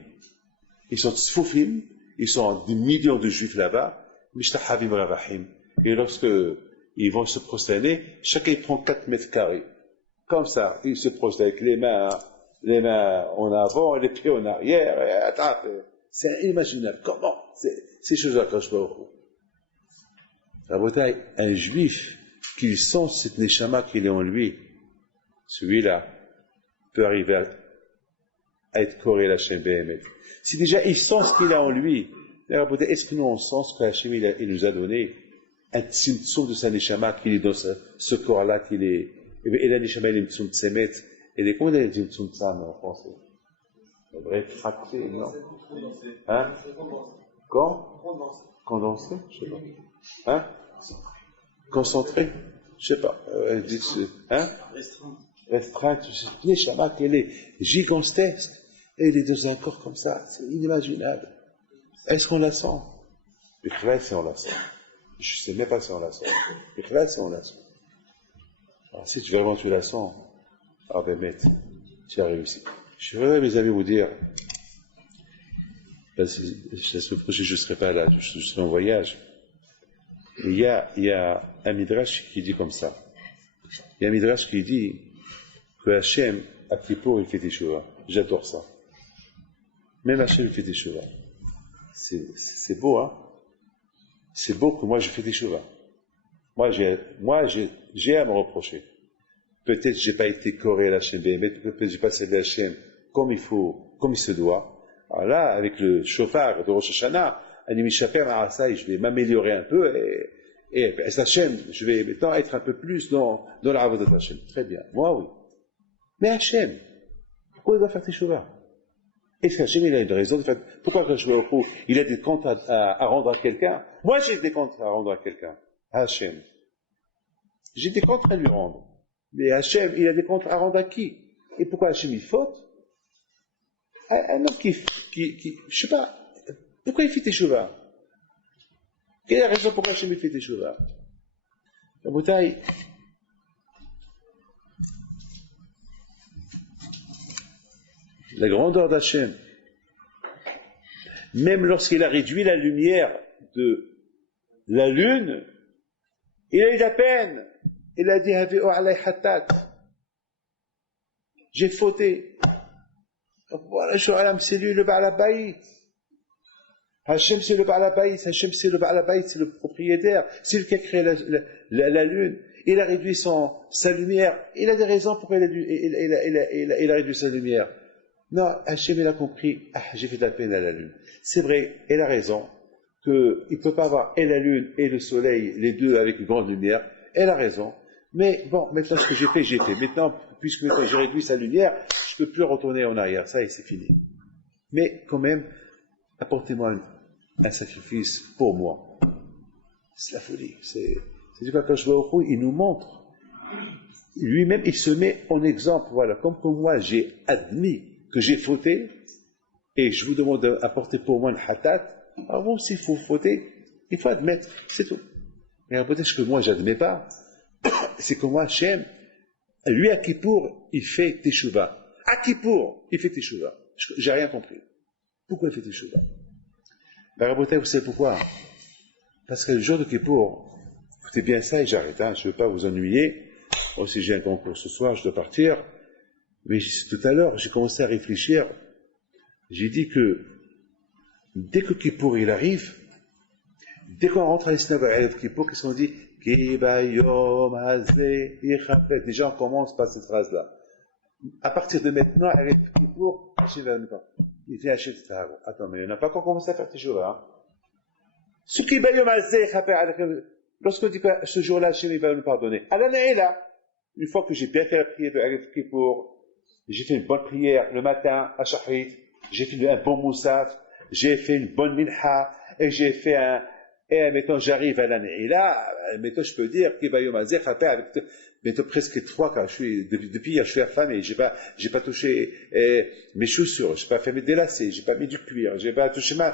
ils sont tzfoufim, ils sont des millions de juifs là-bas, Mishtahavim Ravahim. Et lorsque ils vont se prosterner, chacun prend 4 mètres carrés. Comme ça, ils se prosternent avec les mains en avant, les pieds en arrière, c'est inimaginable. Comment? Ces choses-là, quand je vois au la bataille, un juif qui sent cette neshama qu'il est en lui, celui-là peut arriver à être coré l'Hachem Béhémet. Si déjà il sent ce qu'il a en lui, est-ce que nous on sent ce que Hachem il nous a donné, un tzimtzum de sa neshama qu'il est dans ce corps-là, qu'il est, et la neshama il est tzimtzum tsemet, et les comment il est tzimtzum tsam en français? Bref, fracté, non? Hein? Condensé? Je sais pas. Hein? Concentré? Je sais pas. Hein? Restreinte. Cette neshama qu'elle est gigantesque, et elle est dans un corps comme ça, c'est inimaginable. Est-ce qu'on la sent? Bichlal, si on la sent. Je sais même pas si on la sent. Bichlal, si on la sent. Alors, si vraiment tu la sens, ah ben, mec, tu as réussi. Je voudrais, mes amis, vous dire, la semaine prochaine, je ne serai pas là, je serai en voyage. Il y a un midrash qui dit comme ça. Il y a un midrash qui dit que Hachem, à Kippour, il fait des chevaux. J'adore ça. Même Hachem, il fait des chevaux. C'est beau, hein? C'est beau que moi, je fais des chevaux. Moi, j'ai à me reprocher. Peut-être j'ai pas été coré à l'Hachem Béhémet, peut-être j'ai pas servi Hachem comme il faut, comme il se doit. Alors là, avec le chauffard de Rosh Hashanah, je vais m'améliorer un peu et Hachem, je vais maintenant être un peu plus dans la avodat Hachem. Très bien. Moi, oui. Mais Hachem, pourquoi il doit faire tes chauffards? Est-ce qu'Hachem, il a une raison de faire, pourquoi quand je vais au coup, il a des comptes à rendre à quelqu'un? Moi, j'ai des comptes à rendre à quelqu'un. Hachem. J'ai des comptes à lui rendre. Mais Hachem, il a des comptes à rendre à qui? Et pourquoi Hachem, il faute? Un homme qui, je sais pas, pourquoi il fait tes chevaux? Quelle est la raison pourquoi Hachem il fait tes chevaux? La bouteille, la grandeur d'Hachem, même lorsqu'il a réduit la lumière de la lune, il a eu la peine. Il a dit, j'ai fauté. Voilà, c'est lui le Baal Habayit. Hachem c'est le Baal Habayit, Hachem c'est le Baal Habayit, c'est le propriétaire, c'est lui qui a créé la lune. Il a réduit sa lumière. Il a des raisons pourquoi il a réduit sa lumière. Non, Hachem il a compris, j'ai fait de la peine à la lune. C'est vrai, il a raison, qu'il ne peut pas avoir et la lune et le soleil, les deux avec une grande lumière. Elle a raison. Mais bon, maintenant ce que j'ai fait. Maintenant, puisque j'ai réduit sa lumière, je ne peux plus retourner en arrière. Ça y est, c'est fini. Mais quand même, apportez-moi un sacrifice pour moi. C'est la folie. C'est du Kadosh Baruch Hu, il nous montre. Lui-même, il se met en exemple. Voilà, comme que moi, j'ai admis que j'ai fauté, et je vous demande d'apporter pour moi une hatat. Alors vous, s'il faut fauter, il faut admettre. C'est tout. Mais peut-être que moi, je n'admets pas. C'est que moi, Hachem, lui, à Kippour, il fait Teshuvah. À Kippour, il fait Teshuvah. J'ai rien compris. Pourquoi il fait Teshuvah? Ben, Rabotai, vous savez pourquoi? Parce que le jour de Kippour, écoutez bien ça et j'arrête, hein, je ne veux pas vous ennuyer. Moi aussi, j'ai un concours ce soir, je dois partir. Mais tout à l'heure, j'ai commencé à réfléchir. J'ai dit que dès que Kippour, il arrive, dès qu'on rentre à l'Islam à Kippour, qu'est-ce qu'on dit? Déjà, on commence par cette phrase-là. À partir de maintenant, à Kippour, il fait acheter ce travail. Attends, mais il n'a pas encore commencé à faire tes choses, hein? Lorsqu'on dit que ce jour-là, Hachem, il va nous pardonner. À l'année là, une fois que j'ai bien fait la prière de Yom Kippour, j'ai fait une bonne prière le matin à Shahrit, j'ai fait un bon moussaf, j'ai fait une bonne minha, et j'ai fait et mettons, j'arrive à l'année. Et là, mettons, je peux dire qu'il va y avoir avec, mettons, presque 3 quand depuis hier, je suis affamé, j'ai pas touché, mes chaussures, j'ai pas fait mes délacés, j'ai pas mis du cuir, j'ai pas touché ma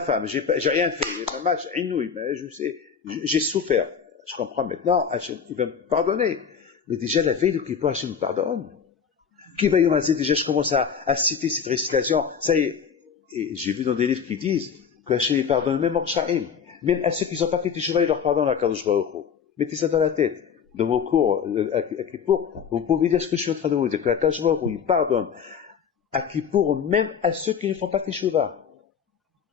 femme, j'ai rien fait, ma match, inouï, je sais, j'ai souffert. Je comprends maintenant, Hachem, il va me pardonner. Mais déjà, la veille de Kippour, Hachem me pardonne. Qui va y avoir, déjà, je commence à citer cette récitation, ça y est. Et j'ai vu dans des livres qui disent que Hachem pardonne même aux Rchaim, même à ceux qui n'ont pas fait Teshuvah, il leur pardonne à Kadosh Baruch Hu. Mettez ça dans la tête. Dans vos cours à Kippour, vous pouvez dire ce que je suis en train de vous dire, que Kadosh Baruch Hu, il pardonne à Kippour même à ceux qui ne font pas Teshuvah.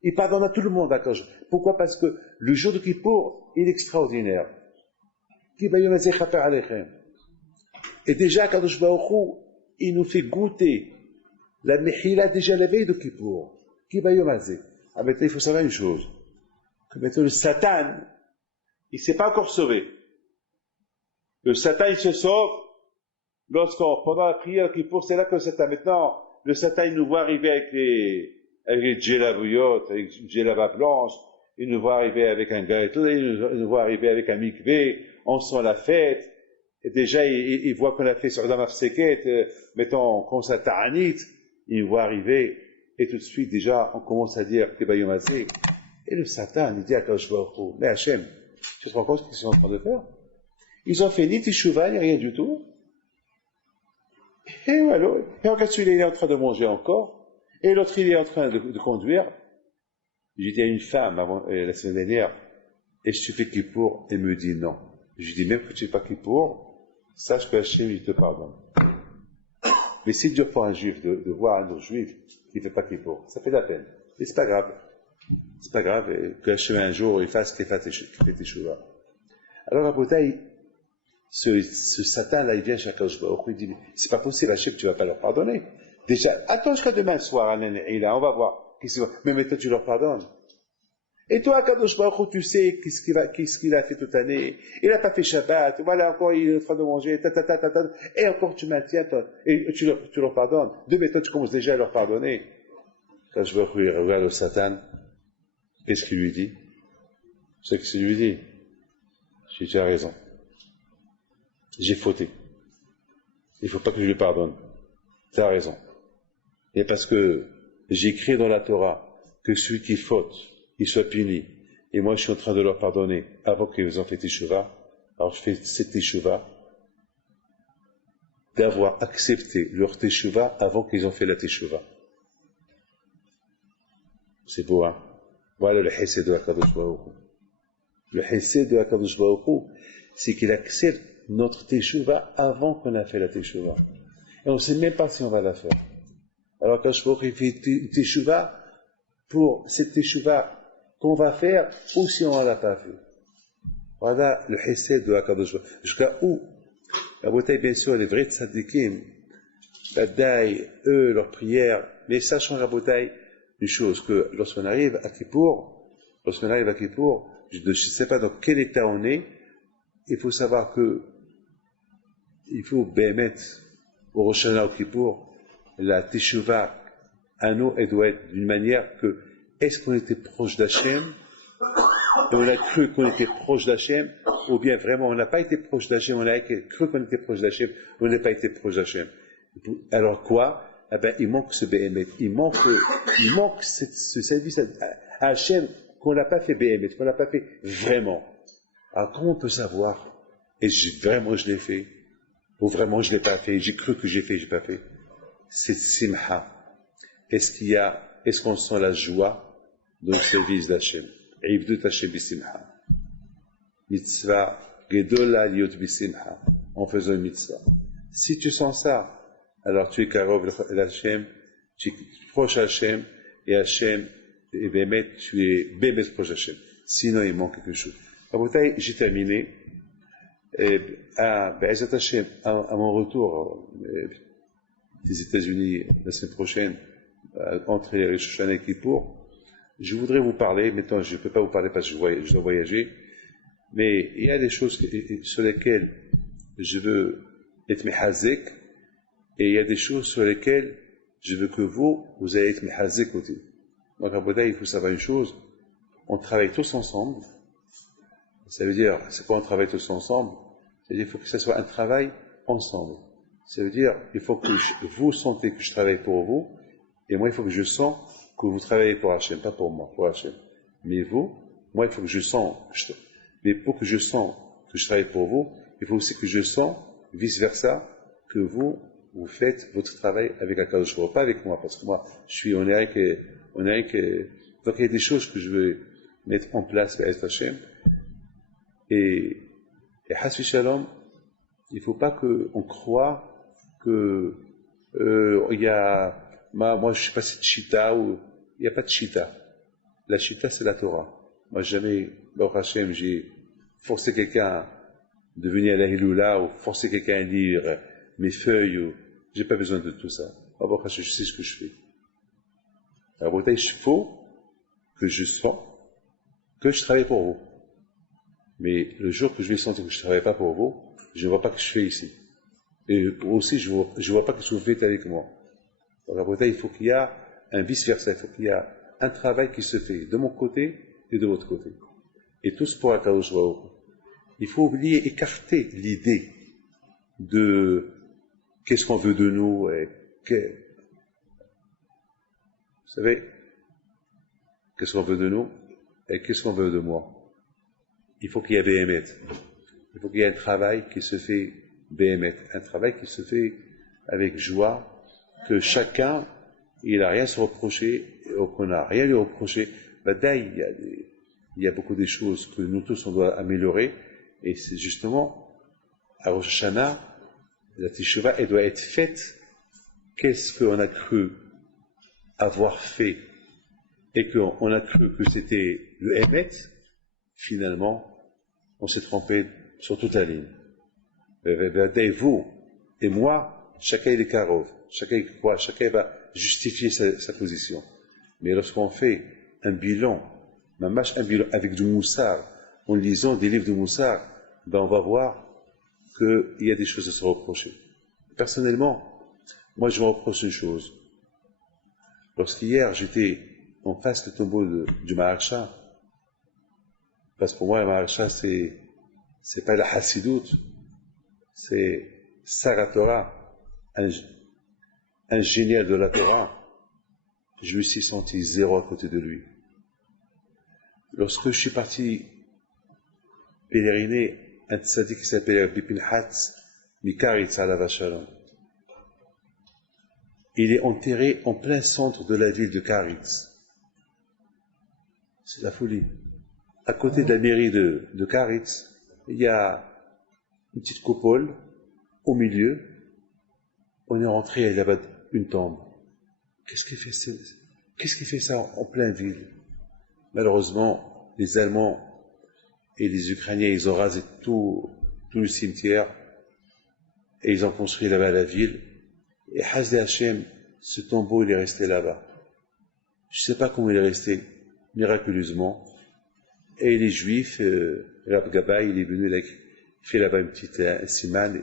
Il pardonne à tout le monde à Kadosh. Pourquoi? Parce que le jour de Kippour, il est extraordinaire. Qui va y chaper alechem. Et déjà, Kadosh Baruch Hu, il nous fait goûter la mehila déjà la veille de Kippour. Qui va y maser. Ah, maintenant, il faut savoir une chose. Que maintenant, le Satan, il ne s'est pas encore sauvé. Le Satan, il se sauve pendant la prière de Kippour, c'est là que le Satan, maintenant, le Satan, il nous voit arriver avec les djellabouyotes, avec une djellaba blanche, il nous voit arriver avec un gâteau, il nous voit arriver avec un mikvé, on sent la fête, et déjà, il voit qu'on a fait sur la mafseket, mettons, qu'on s'est ta'anit, il nous voit arriver, et tout de suite, déjà, on commence à dire, Kebayomazé, et le Satan, il dit à Kadosh Baruch Hu, mais Hachem, tu te rends compte ce qu'ils sont en train de faire? Ils ont fait ni Teshuvah, ni rien du tout. Et voilà, et regarde celui-là, il est en train de manger encore, et l'autre, il est en train de conduire. J'ai dit à une femme, la semaine dernière, est-ce que tu fais Kippour? Elle me dit non. Je dis, même que tu ne fais pas Kippour, sache que Hachem, il te pardonne. Mais c'est dur pour un juif de voir un autre juif qui ne fait pas Kippour. Ça fait de la peine. Et c'est pas grave. C'est pas grave que Hachem un jour, il fasse qu'il fait Teshuvah. Alors, à Botaï, ce Satan-là, il vient chez Akadosh Baruch Hu, il dit, mais c'est pas possible, Hachem, tu vas pas leur pardonner. Déjà, attends jusqu'à demain soir, on va voir. Mais maintenant, tu leur pardonnes. Et toi, Kadosh Baruch Hu, tu sais qu'est-ce qu'il a fait toute l'année. Il n'a pas fait Shabbat. Voilà, encore, il est en train de manger, et encore, tu maintiens, et tu leur pardonnes. De maintenant, tu commences déjà à leur pardonner. Kadosh Baruch Hu, il regarde le Satan. Qu'est-ce qu'il lui dit? Tu sais ce qu'il lui dit? J'ai déjà raison. J'ai fauté. Il ne faut pas que je lui pardonne. Tu as raison. Et parce que j'ai écrit dans la Torah que celui qui faute, il soit puni. Et moi, je suis en train de leur pardonner avant qu'ils aient fait Teshuvah. Alors, je fais cette Teshuvah d'avoir accepté leur Teshuvah avant qu'ils aient fait la Teshuvah. C'est beau, hein? Voilà le Hesed de Akadosh Baruch Hu. Le Hesed de Akadosh Baruch Hu, c'est qu'il accepte notre Teshuvah avant qu'on ait fait la Teshuvah. Et on ne sait même pas si on va la faire. Alors, Akadosh Baruch Hu, il fait une Teshuvah pour cette Teshuvah qu'on va faire ou si on ne l'a pas fait. Voilà le Hesed de Akadosh Baruch Hu. Jusqu'à où, la bouteille, bien sûr, les vrais tzadikim, la daï, eux, leurs prières, mais sachant la bouteille, une chose, que lorsqu'on arrive à Kippour, je ne sais pas dans quel état on est, il faut savoir que il faut bémettre au Rosh Hashanah au Kippour, la Teshuvah à nous, elle doit être d'une manière que, est-ce qu'on était proche d'Hachem, et on a cru qu'on était proche d'Hachem, ou bien vraiment on n'a pas été proche d'Hachem, on a cru qu'on était proche d'Hachem, on n'a pas été proche d'Hachem. Alors quoi? Eh ben, il manque ce BMF, il manque ce service à Hachem qu'on n'a pas fait BMF, qu'on n'a pas fait vraiment. Alors comment on peut savoir? Vraiment je l'ai fait, ou vraiment je l'ai pas fait, j'ai cru que j'ai fait, j'ai pas fait. C'est simha. Est-ce qu'on sent la joie dans le service d'Hachem? Ibdut Hachem bisimha. Mitzvah gedola liot bisimha. En faisant une mitzvah. Si tu sens ça, alors tu es karov l'Hachem, tu es proche Hachem, et Hachem, et Bémet, tu es Bémet proche Hachem. Sinon, il manque quelque chose. Rabotai, j'ai terminé. À mon retour des États-Unis la semaine prochaine, entre les Rosh Hashanah et Kippour, je voudrais vous parler, maintenant je ne peux pas vous parler parce que je dois voyager, Mais il y a des choses sur lesquelles je veux être mehazek, et il y a des choses sur lesquelles je veux que vous allez être mehazek aussi. Donc à Bouddha, il faut savoir une chose, on travaille tous ensemble. Ça veut dire, c'est quoi on travaille tous ensemble? C'est-à-dire, il faut que ça soit un travail ensemble. Ça veut dire, il faut que vous sentez que je travaille pour vous, et moi, il faut que je sens que vous travaillez pour Hachem, pas pour moi, pour Hachem. Mais vous, moi, il faut que je sens, mais pour que je sens que je travaille pour vous, il faut aussi que je sens, vice-versa, que vous faites votre travail avec Akadosh Baruch Hu, pas avec moi, parce que moi, on est que, donc il y a des choses que je veux mettre en place avec Hachem, et Hasbi Shalom, il ne faut pas qu'on croie que il y a, moi je ne sais pas si c'est Chita ou il n'y a pas de Chita. La Chita c'est la Torah. Moi jamais, Baruch Hashem, j'ai forcé quelqu'un de venir à la Hiloula ou forcé quelqu'un à lire mes feuilles. Ou, j'ai pas besoin de tout ça. Baruch Hashem, je sais ce que je fais. Alors il faut que je sens que je travaille pour vous. Mais le jour que je vais sentir que je ne travaille pas pour vous, je ne vois pas ce que je fais ici. Et aussi, je ne vois pas ce que vous faites avec moi. Donc, il faut qu'il y ait un vice-versa, il faut qu'il y ait un travail qui se fait de mon côté et de votre côté. Et tous pour Akadosh Baruch Hu. Il faut oublier, écarter l'idée de qu'est-ce qu'on veut de nous. Vous savez, qu'est-ce qu'on veut de nous et qu'est-ce qu'on veut de moi. Il faut qu'il y ait Béhémet. Il faut qu'il y ait un travail qui se fait Béhémet, un travail qui se fait avec joie, que chacun, il n'a rien à se reprocher, ou qu'on n'a rien à lui reprocher. Il y a beaucoup de choses que nous tous, on doit améliorer, et c'est justement, à Rosh Hashanah, la Teshuvah, elle doit être faite. Qu'est-ce qu'on a cru avoir fait, et qu'on a cru que c'était le Hémet, finalement, on s'est trompé sur toute la ligne. Vous et moi, chacun il est karov, chacun il croit, chacun va justifier sa position. Mais lorsqu'on fait un bilan avec du moussard, en lisant des livres de moussard, on va voir qu'il y a des choses à se reprocher. Personnellement, moi je me reproche une chose. Lorsqu'hier j'étais en face du tombeau du Maharsha, parce que pour moi, le Maharsha, c'est pas la Hassidout, c'est Sarah Torah, un génial de la Torah. Je me suis senti zéro à côté de lui. Lorsque je suis parti pèleriner un tzaddik qui s'appelle Rabbi Pinhatz Mikaritz Alav Shalom, il est enterré en plein centre de la ville de Karitz. C'est la folie. À côté de la mairie de Karitz, il y a une petite coupole au milieu. On est rentré là-bas une tombe. Qu'est-ce qui fait ça en pleine ville? Malheureusement, les Allemands et les Ukrainiens, ils ont rasé tout le cimetière et ils ont construit là-bas la ville. Et Hasdi Hashem, ce tombeau, il est resté là-bas. Je ne sais pas comment il est resté, miraculeusement. Et les Juifs, Rab Gaba, il est venu, il fait là-bas une petite siman,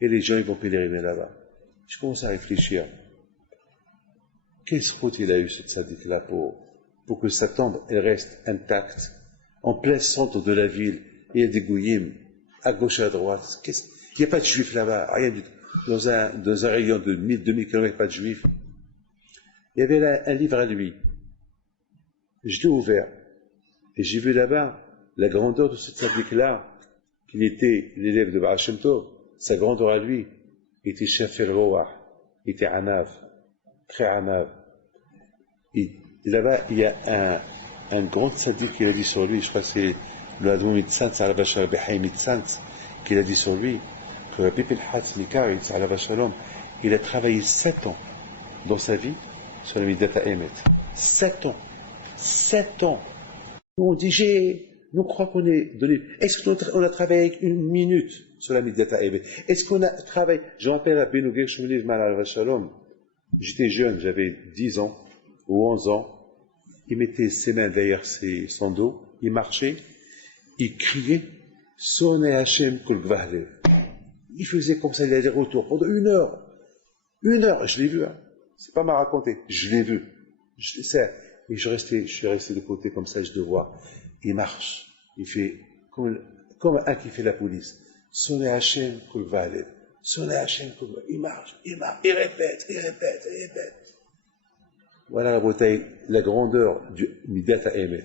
et les gens, ils vont pèleriner là-bas. Je commence à réfléchir. Quelle route il a eu, ce tzaddik-là, pour que sa tombe, elle reste intacte, en plein centre de la ville, il y a des gouyim, à gauche et à droite. Il n'y a pas de Juifs là-bas, rien du tout. Dans un rayon de 2000 km, pas de Juifs. Il y avait là un livre à lui. Je l'ai ouvert. Et j'ai vu là-bas la grandeur de ce tzaddik-là, qu'il était l'élève de Baal Shem Tov, sa grandeur à lui, il était Shafir Roah, il était Anav, très Anav. Et là-bas, il y a un grand tzaddik qui a dit sur lui, je crois que c'est le Admon Mitzantz, Alav Shalom, Behaim Mitzantz, qui a dit sur lui, que Rabbi Pinhatz Mikaritz, Alav Shalom, il a travaillé 7 ans dans sa vie sur la Midat Emet. 7 ans. 7 ans. On dit, nous croyons qu'on est donné. Est-ce qu'on a travaillé avec une minute sur la Midat Emet? Est-ce qu'on a travaillé? Je me rappelle à Benougé Shmuliv Malal Shalom. J'étais jeune, j'avais 10 ans ou 11 ans. Il mettait ses mains derrière son dos, il marchait, il criait Sonne Hachem Kol Gvahlev. Il faisait comme ça, il allait retour pendant 1 heure. 1 heure, je l'ai vu, hein. C'est pas m'a raconté, je l'ai vu. Je sais. Et je suis resté de côté comme ça, je le vois. Il marche. Il fait comme un qui fait la police. Sonne Hachem Kol Gvahlev. Sonne Hachem Kol Gvahlev. Il marche, il répète. Voilà la bouteille, la grandeur du Midat HaEmet.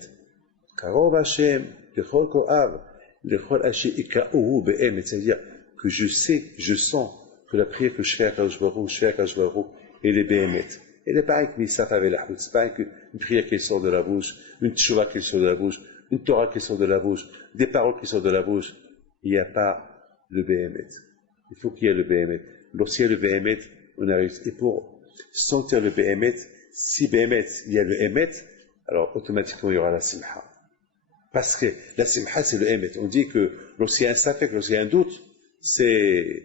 Karov Hachem, Lechol Ko'av, Lechol Hachem Ika'uhu Be'emet. C'est-à-dire que je sais, je sens que la prière que je fais à Kadosh Baruch Hu, elle est Be'emet. Elle n'est pas avec Nisaf avec la Hout. C'est pas avec une prière qui sort de la bouche, une tchouva qui sort de la bouche, une Torah qui sort de la bouche, des paroles qui sortent de la bouche. Il n'y a pas le Be'emet. Il faut qu'il y ait le Be'emet. Lorsqu'il y a le Be'emet, on arrive. Et pour sentir le Be'emet, si Be'emet, il y a le Emet, alors automatiquement il y aura la Simha. Parce que la Simha, c'est le Emet. On dit que lorsqu'il y a un safek, lorsqu'il y a un doute, c'est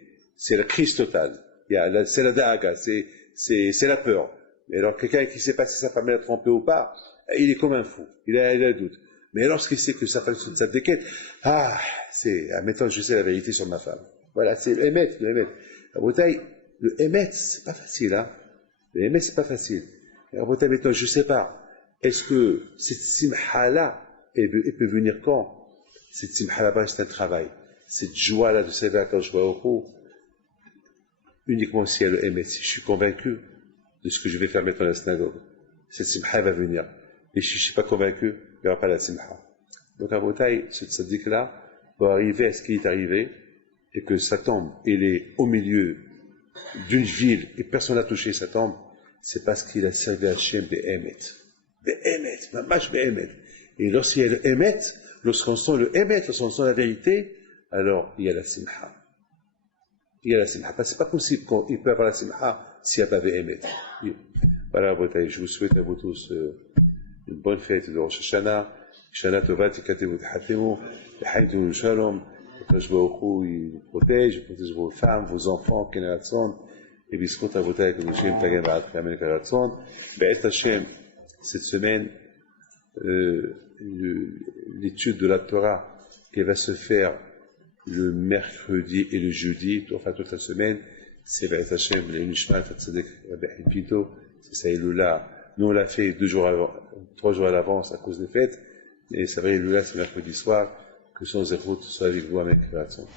la crise totale. C'est la da'aga, c'est la peur. Mais alors quelqu'un qui ne sait pas si sa femme l'a trompé ou pas, il est comme un fou. Il a un doute. Mais lorsqu'il sait que sa femme est une tzaddiket, maintenant je sais la vérité sur ma femme. Voilà, c'est le Emet, La bouteille, le Emet, c'est pas facile, hein. Le Emet, c'est pas facile. Alors, maintenant, je ne sais pas, est-ce que cette simha-là, elle peut venir quand? Cette simha-là, c'est un travail. Cette joie-là de servir à Kadosh Baruch Hu, uniquement si elle est si je suis convaincu de ce que je vais faire maintenant à la synagogue, cette simha va venir. Et si je ne suis pas convaincu, il n'y aura pas la simha. Donc, à Botaï, ce tzaddik-là va arriver à ce qui est arrivé, et que sa tombe, elle est au milieu d'une ville, et personne n'a touché sa tombe. C'est parce qu'il a servi Hachem Be'emet. Mamash Be'emet. Et lorsqu'il y a le Emet, lorsqu'on sent le Emet, lorsqu'on sent la vérité, alors il y a la Simha. Parce que c'est pas possible qu'il peut y avoir la Simha s'il n'y a pas Be'emet. Voilà, je vous souhaite à vous tous une bonne fête de Rosh Hashanah. Shana Tova, Tikatevut Hatemu, Haïdou Shalom, Kadosh Baruch Hu, il vous protège vos femmes, vos enfants, Kenaratson. Et biscout à voter avec le Shem Tagan Ba'at Kamen Karatson. Be'et Hashem, cette semaine, l'étude de la Torah qui va se faire le mercredi et le jeudi, enfin toute la semaine, c'est Be'et Hashem, le Nishmat, Tzadek, Rabbi Pinto, c'est ça, Elula. Nous, on l'a fait 3 jours à l'avance à cause des fêtes, et ça va, Elula, c'est mercredi soir, que son zéro soit avec vous avec Karatson.